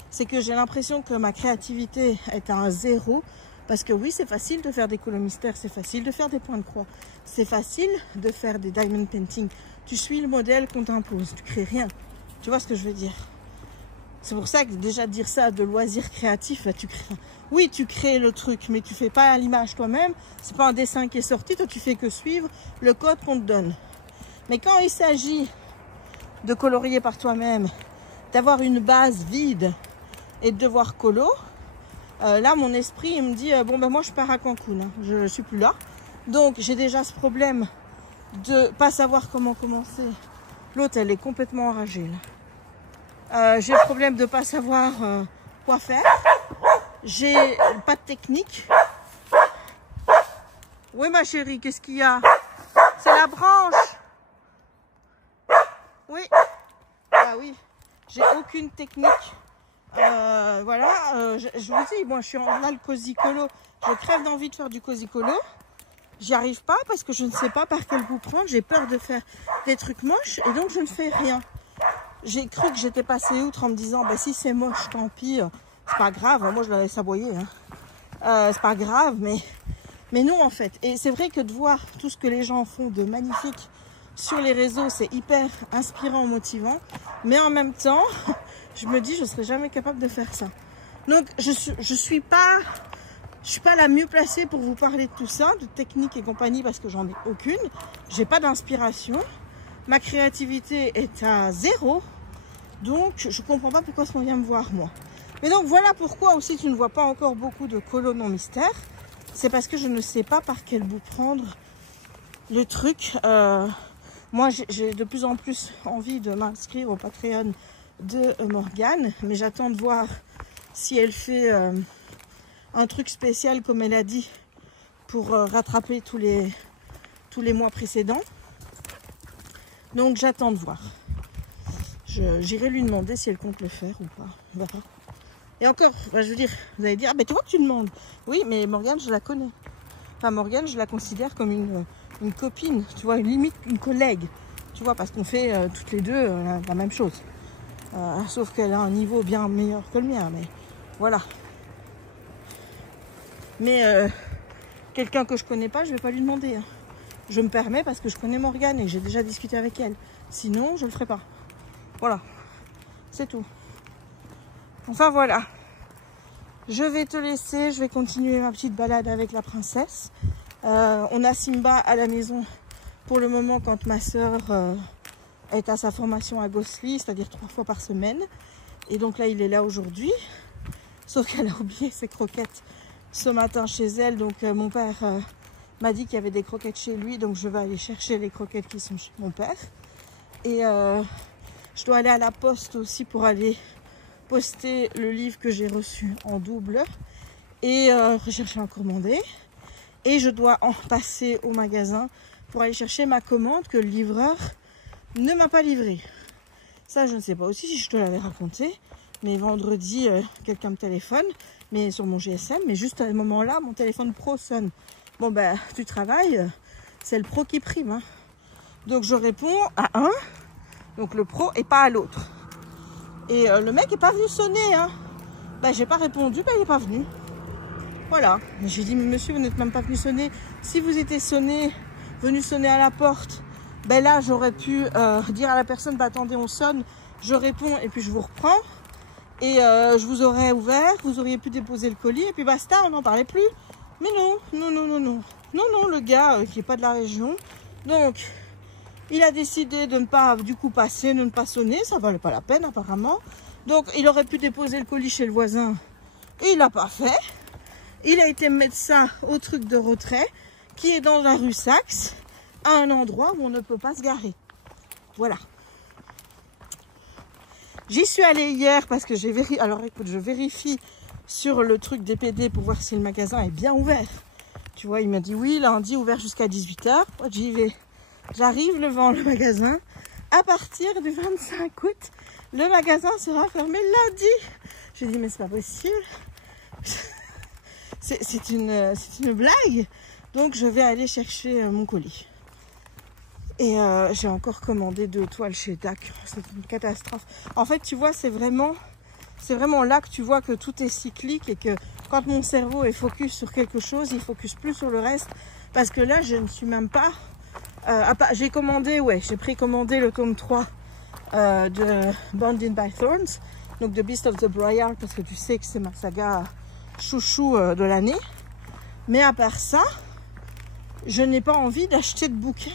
C'est que j'ai l'impression que ma créativité est à un 0. Parce que oui, c'est facile de faire des colos mystères, c'est facile de faire des points de croix, c'est facile de faire des diamond painting. Tu suis le modèle qu'on t'impose, tu crées rien. Tu vois ce que je veux dire? C'est pour ça que déjà dire ça de loisir créatif, tu crées. Oui, tu crées le truc, mais tu fais pas l'image toi-même. C'est pas un dessin qui est sorti, toi tu fais que suivre le code qu'on te donne. Mais quand il s'agit de colorier par toi-même, d'avoir une base vide et de devoir colo. Là, mon esprit, il me dit, bon, ben moi, je pars à Cancun, hein. Je suis plus là. Donc, j'ai déjà ce problème de pas savoir comment commencer. L'autre, elle est complètement enragée, là. J'ai le problème de pas savoir quoi faire. J'ai pas de technique. Oui, ma chérie, qu'est-ce qu'il y a? C'est la branche. Oui. Ah oui. J'ai aucune technique. Voilà, je vous dis, moi je suis en le cozy colo, je crève d'envie de faire du cozy colo, j'y arrive pas parce que je ne sais pas par quel bout prendre, j'ai peur de faire des trucs moches et donc je ne fais rien. J'ai cru que j'étais passée outre en me disant, bah si c'est moche, tant pis, c'est pas grave, moi je l'avais saboyé, hein. C'est pas grave, mais non en fait. Et c'est vrai que de voir tout ce que les gens font de magnifique sur les réseaux, c'est hyper inspirant, motivant, mais en même temps, je me dis, je serais jamais capable de faire ça. Donc, je suis pas la mieux placée pour vous parler de tout ça, de technique et compagnie, parce que j'en ai aucune. J'ai pas d'inspiration. Ma créativité est à 0. Donc, je comprends pas pourquoi on vient me voir, moi. Mais donc, voilà pourquoi aussi tu ne vois pas encore beaucoup de colos non mystères. C'est parce que je ne sais pas par quel bout prendre le truc. Moi, j'ai de plus en plus envie de m'inscrire au Patreon de Morgane, mais j'attends de voir si elle fait un truc spécial comme elle a dit pour rattraper tous les mois précédents. Donc j'attends de voir. J'irai lui demander si elle compte le faire ou pas. On verra. Et encore, je veux dire, vous allez dire, ah ben tu vois que tu demandes. Oui, mais Morgane, je la connais. Enfin, Morgane, je la considère comme une copine, tu vois, limite une collègue. Tu vois, parce qu'on fait toutes les deux la même chose. Sauf qu'elle a un niveau bien meilleur que le mien, mais voilà. Mais quelqu'un que je connais pas, je vais pas lui demander. Hein. Je me permets parce que je connais Morgane et j'ai déjà discuté avec elle. Sinon, je le ferai pas. Voilà, c'est tout. Enfin voilà. Je vais te laisser, je vais continuer ma petite balade avec la princesse. On a Simba à la maison pour le moment quand ma soeur est à sa formation à Gosselies, c'est-à-dire 3 fois par semaine. Et donc là, il est là aujourd'hui. Sauf qu'elle a oublié ses croquettes ce matin chez elle. Donc mon père m'a dit qu'il y avait des croquettes chez lui. Donc je vais aller chercher les croquettes qui sont chez mon père. Et je dois aller à la poste aussi pour aller poster le livre que j'ai reçu en double. Et rechercher un commandé. Et je dois en passer au magasin pour aller chercher ma commande que le livreur ne m'a pas livrée. Ça, je ne sais pas aussi si je te l'avais raconté. Mais vendredi, quelqu'un me téléphone, mais sur mon GSM. Mais juste à ce moment-là, mon téléphone pro sonne. Bon, ben, tu travailles, c'est le pro qui prime. Hein. Donc, je réponds à un, donc le pro, et pas à l'autre. Et le mec n'est pas venu sonner. Hein. Ben, j'ai pas répondu, ben, il n'est pas venu. Voilà. J'ai dit, monsieur, vous n'êtes même pas venu sonner. Si vous étiez venu sonner à la porte, ben là, j'aurais pu dire à la personne, bah, attendez, on sonne. Je réponds et puis je vous reprends. Et je vous aurais ouvert, vous auriez pu déposer le colis et puis basta, on n'en parlait plus. Mais non, non, non, non, non. Non, non, le gars qui n'est pas de la région. Donc, il a décidé de ne pas, du coup, passer, de ne pas sonner. Ça ne valait pas la peine, apparemment. Donc, il aurait pu déposer le colis chez le voisin. Il l'a pas fait. Il a été mettre ça au truc de retrait qui est dans la rue Saxe. à un endroit où on ne peut pas se garer. Voilà. J'y suis allée hier parce que j'ai vérifié. Alors écoute, je vérifie sur le truc DPD pour voir si le magasin est bien ouvert. Tu vois, il m'a dit oui, lundi ouvert jusqu'à 18 h. J'y vais. J'arrive devant le magasin. À partir du 25 août, le magasin sera fermé lundi. J'ai dit mais c'est pas possible. C'est une blague. Donc je vais aller chercher mon colis. Et j'ai encore commandé 2 toiles chez DAC. C'est une catastrophe. En fait, tu vois, c'est vraiment là que tu vois que tout est cyclique et que quand mon cerveau est focus sur quelque chose, il focus plus sur le reste. Parce que là, je ne suis même pas... j'ai commandé, j'ai précommandé le tome 3 de Bound by Thorns. Donc The Beast of the Briar, parce que tu sais que c'est ma saga chouchou de l'année. Mais à part ça, je n'ai pas envie d'acheter de bouquins.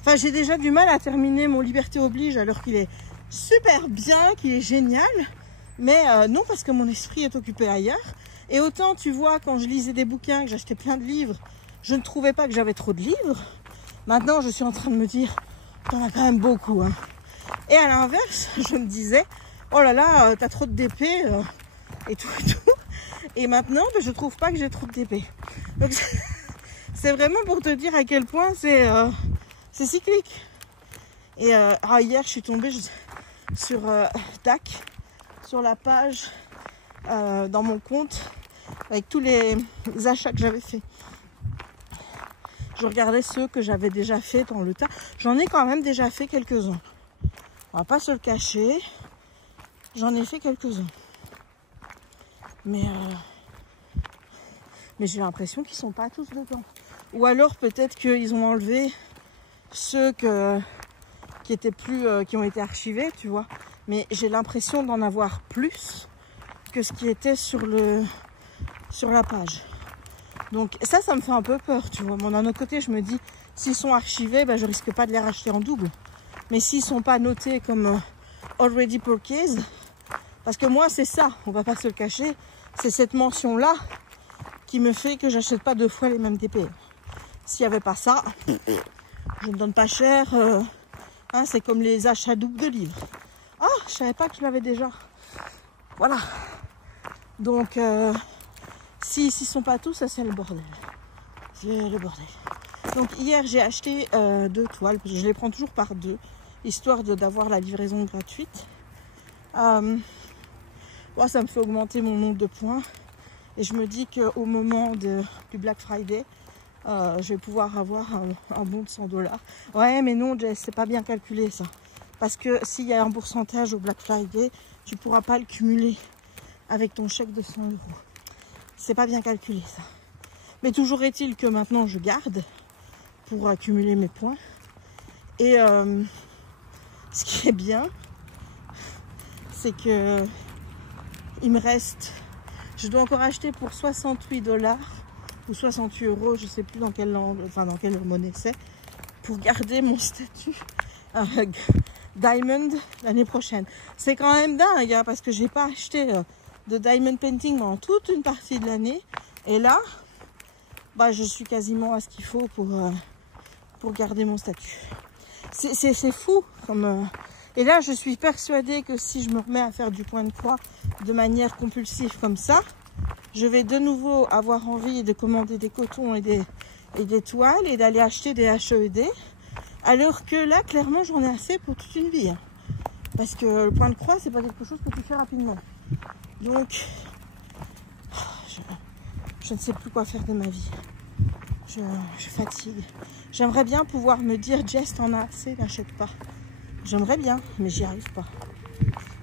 Enfin, j'ai déjà du mal à terminer mon Liberté oblige alors qu'il est super bien, qu'il est génial. Mais non, parce que mon esprit est occupé ailleurs. Et autant, tu vois, quand je lisais des bouquins, que j'achetais plein de livres, je ne trouvais pas que j'avais trop de livres. Maintenant, je suis en train de me dire, t'en as quand même beaucoup. Hein. Et à l'inverse, je me disais, oh là là, t'as trop de DP et tout et tout. Et maintenant, je trouve pas que j'ai trop de DP. Donc, c'est vraiment pour te dire à quel point c'est cyclique. Et hier, je suis tombée sur DAC, sur la page dans mon compte, avec tous les achats que j'avais fait. Je regardais ceux que j'avais déjà fait dans le tas. J'en ai quand même déjà fait quelques-uns. On va pas se le cacher. J'en ai fait quelques-uns. Mais j'ai l'impression qu'ils sont pas tous dedans. Ou alors peut-être qu'ils ont enlevé ceux qui étaient plus, qui ont été archivés, tu vois. Mais j'ai l'impression d'en avoir plus que ce qui était sur la page. Donc ça me fait un peu peur, tu vois. Bon, d'un autre côté, je me dis, s'ils sont archivés, je risque pas de les racheter en double. Mais s'ils sont pas notés comme already purchased, parce que moi, c'est ça, on va pas se le cacher, c'est cette mention-là qui me fait que j'achète pas 2 fois les mêmes DP. S'il n'y avait pas ça, je ne donne pas cher. Hein, c'est comme les achats doubles de livres. Ah, je savais pas que je l'avais déjà. Voilà. Donc, s'ils sont pas tous, ça c'est le bordel. C'est le bordel. Donc hier, j'ai acheté 2 toiles. Je les prends toujours par 2, histoire d'avoir la livraison gratuite. Bon, ça me fait augmenter mon nombre de points. Et je me dis qu'au moment du Black Friday, je vais pouvoir avoir un bon de 100 $. Ouais, mais non, Jess, c'est pas bien calculé ça. Parce que s'il y a un pourcentage au Black Friday, tu pourras pas le cumuler avec ton chèque de 100 €. C'est pas bien calculé ça. Mais toujours est-il que maintenant je garde pour accumuler mes points. Et ce qui est bien, c'est que il me reste, je dois encore acheter pour 68 $ ou 68 €, je sais plus dans quelle langue, enfin dans quelle monnaie c'est, pour garder mon statut Diamond l'année prochaine. C'est quand même dingue, hein, parce que j'ai pas acheté de Diamond Painting pendant toute une partie de l'année. Et là, je suis quasiment à ce qu'il faut pour garder mon statut. C'est fou comme... Et là, je suis persuadée que si je me remets à faire du point de croix de manière compulsive comme ça, je vais de nouveau avoir envie de commander des cotons et des toiles et d'aller acheter des HED. Alors que là, clairement, j'en ai assez pour toute une vie. Hein. Parce que le point de croix, c'est pas quelque chose que tu fais rapidement. Donc, je ne sais plus quoi faire de ma vie. Je fatigue. J'aimerais bien pouvoir me dire, Jess, t'en as assez, n'achète pas. J'aimerais bien, mais j'y arrive pas.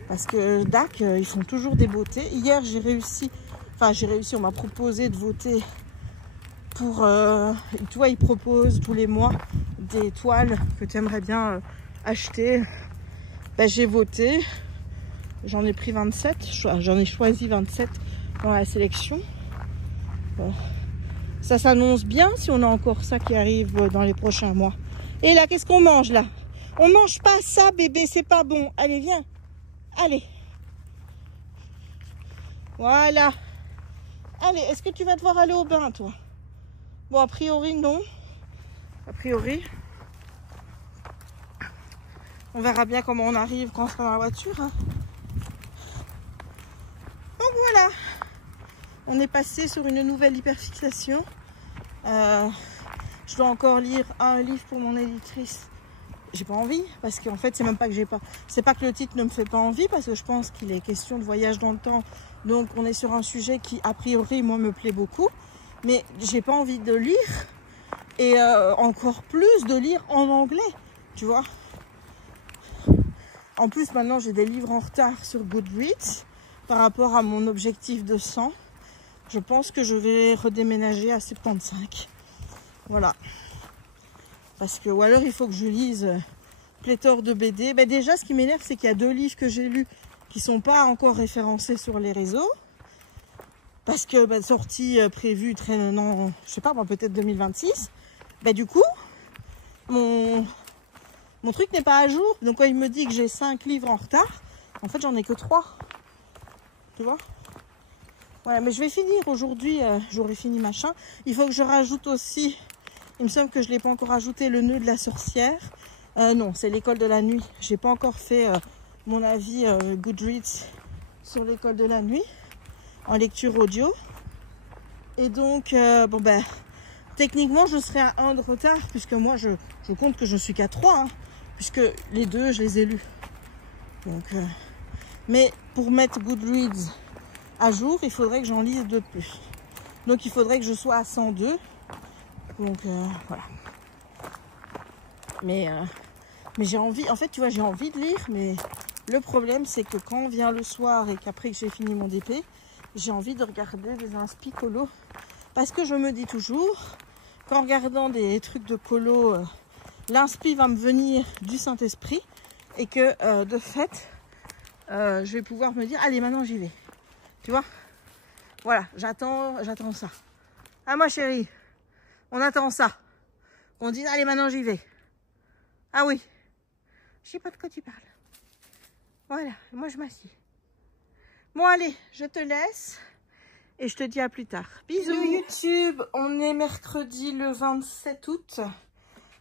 Parce que DAC, ils font toujours des beautés. Hier, j'ai réussi, on m'a proposé de voter pour... tu vois, ils proposent tous les mois des toiles que tu aimerais bien acheter. J'ai voté. J'en ai pris 27. J'en ai choisi 27 dans la sélection. Bon. Ça s'annonce bien si on a encore ça qui arrive dans les prochains mois. Et là, qu'est-ce qu'on mange là? On mange pas ça, bébé, c'est pas bon. Allez, viens. Allez. Voilà. Allez, est-ce que tu vas devoir aller au bain, toi? Bon, a priori, non. A priori. On verra bien comment on arrive quand on sera dans la voiture. Hein. Donc voilà. On est passé sur une nouvelle hyperfixation. Je dois encore lire un livre pour mon éditrice. J'ai pas envie parce qu'en fait c'est même pas que j'ai pas. C'est pas que le titre ne me fait pas envie parce que je pense qu'il est question de voyage dans le temps. Donc on est sur un sujet qui a priori moi me plaît beaucoup. Mais j'ai pas envie de lire et encore plus de lire en anglais. Tu vois. En plus maintenant j'ai des livres en retard sur Goodreads par rapport à mon objectif de 100. Je pense que je vais redéménager à 75. Voilà. Parce que, ou alors il faut que je lise pléthore de BD. Ben déjà, ce qui m'énerve, c'est qu'il y a 2 livres que j'ai lus qui ne sont pas encore référencés sur les réseaux. Parce que, ben, sortie prévue très, non, je sais pas, ben, peut-être 2026. Ben, du coup, mon truc n'est pas à jour. Donc, quand il me dit que j'ai 5 livres en retard, en fait, j'en ai que 3. Tu vois? Voilà, mais je vais finir aujourd'hui. J'aurai fini machin. Il faut que je rajoute aussi... Il me semble que je ne l'ai pas encore ajouté, le nœud de la sorcière. Non, c'est l'école de la nuit. Je n'ai pas encore fait mon avis Goodreads sur l'école de la nuit en lecture audio. Et donc, bon ben, techniquement, je serai à 1 de retard puisque moi, je compte que je suis qu'à 3. Hein, puisque les 2, je les ai lus. Donc, mais pour mettre Goodreads à jour, il faudrait que j'en lise 2 de plus. Donc, il faudrait que je sois à 102. Donc voilà. Mais j'ai envie, en fait tu vois, j'ai envie de lire, mais le problème c'est que quand on vient le soir et qu'après que j'ai fini mon DP, j'ai envie de regarder des inspi colo. Parce que je me dis toujours, qu'en regardant des trucs de colo, l'inspi va me venir du Saint-Esprit et que de fait, je vais pouvoir me dire, allez maintenant j'y vais. Tu vois? Voilà, j'attends ça. Ah ma chérie, on attend ça. On dit, allez, maintenant j'y vais. Ah oui. Je sais pas de quoi tu parles. Voilà, moi je m'assieds. Bon, allez, je te laisse. Et je te dis à plus tard. Bisous. YouTube, on est mercredi le 27 août.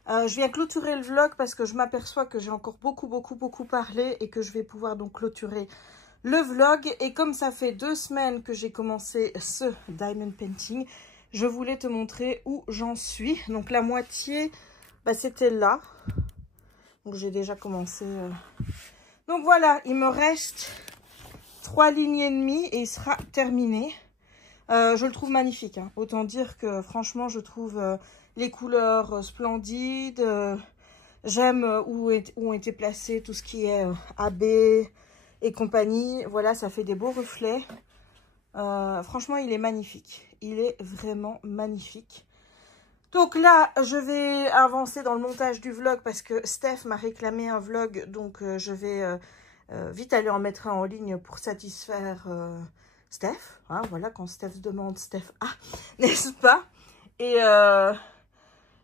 Je viens clôturer le vlog parce que je m'aperçois que j'ai encore beaucoup parlé et que je vais pouvoir donc clôturer le vlog. Et comme ça fait 2 semaines que j'ai commencé ce diamond painting, je voulais te montrer où j'en suis. Donc la moitié, bah, c'était là. Donc j'ai déjà commencé. Donc voilà, il me reste 3 lignes et demie et il sera terminé. Je le trouve magnifique. Hein. Autant dire que franchement, je trouve les couleurs splendides. J'aime où ont été placés tout ce qui est AB et compagnie. Voilà, ça fait des beaux reflets. Franchement, il est magnifique. Il est vraiment magnifique. Donc là, je vais avancer dans le montage du vlog parce que Steph m'a réclamé un vlog. Donc je vais vite aller en mettre un en ligne pour satisfaire Steph. Hein, voilà, quand Steph demande, Steph a, n'est-ce pas? Et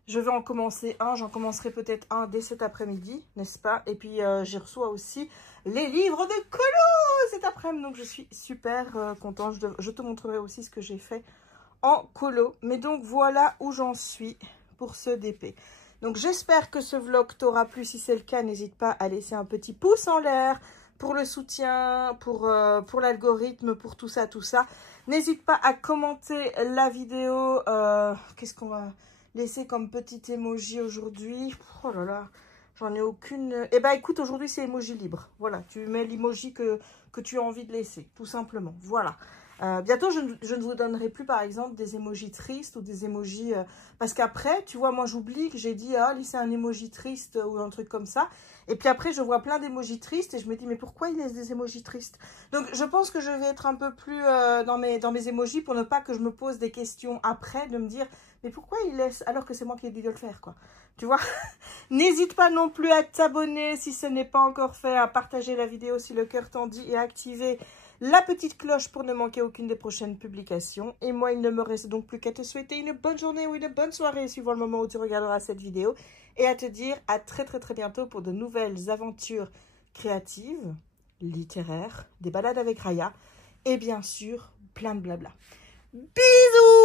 je vais en commencer un. J'en commencerai peut-être un dès cet après-midi, n'est-ce pas? Et puis j'y reçois aussi les livres de colo cet après-midi. Donc je suis super contente. Je te montrerai aussi ce que j'ai fait en colo. Mais donc voilà où j'en suis pour ce DP. Donc j'espère que ce vlog t'aura plu. Si c'est le cas, n'hésite pas à laisser un petit pouce en l'air pour le soutien, pour l'algorithme, pour tout ça, tout ça. N'hésite pas à commenter la vidéo. Qu'est-ce qu'on va laisser comme petit emoji aujourd'hui? Oh là là, j'en ai aucune. Eh ben écoute, aujourd'hui c'est emoji libre. Voilà, tu mets l'emoji que tu as envie de laisser, tout simplement. Voilà. Bientôt, je ne vous donnerai plus, par exemple, des emojis tristes ou des emojis... parce qu'après, tu vois, moi, j'oublie que j'ai dit, ah, laissez un emoji triste ou un truc comme ça. Et puis après, je vois plein d'emojis tristes et je me dis, mais pourquoi ils laissent des emojis tristes? Donc, je pense que je vais être un peu plus dans mes emojis pour ne pas que je me pose des questions après, de me dire, mais pourquoi ils laissent alors que c'est moi qui ai dit de le faire, quoi. Tu vois? N'hésite pas non plus à t'abonner si ce n'est pas encore fait, à partager la vidéo si le cœur t'en dit et à activer la petite cloche pour ne manquer aucune des prochaines publications. Et moi, il ne me reste donc plus qu'à te souhaiter une bonne journée ou une bonne soirée suivant le moment où tu regarderas cette vidéo. Et à te dire à très bientôt pour de nouvelles aventures créatives, littéraires, des balades avec Raya et bien sûr, plein de blabla. Bisous!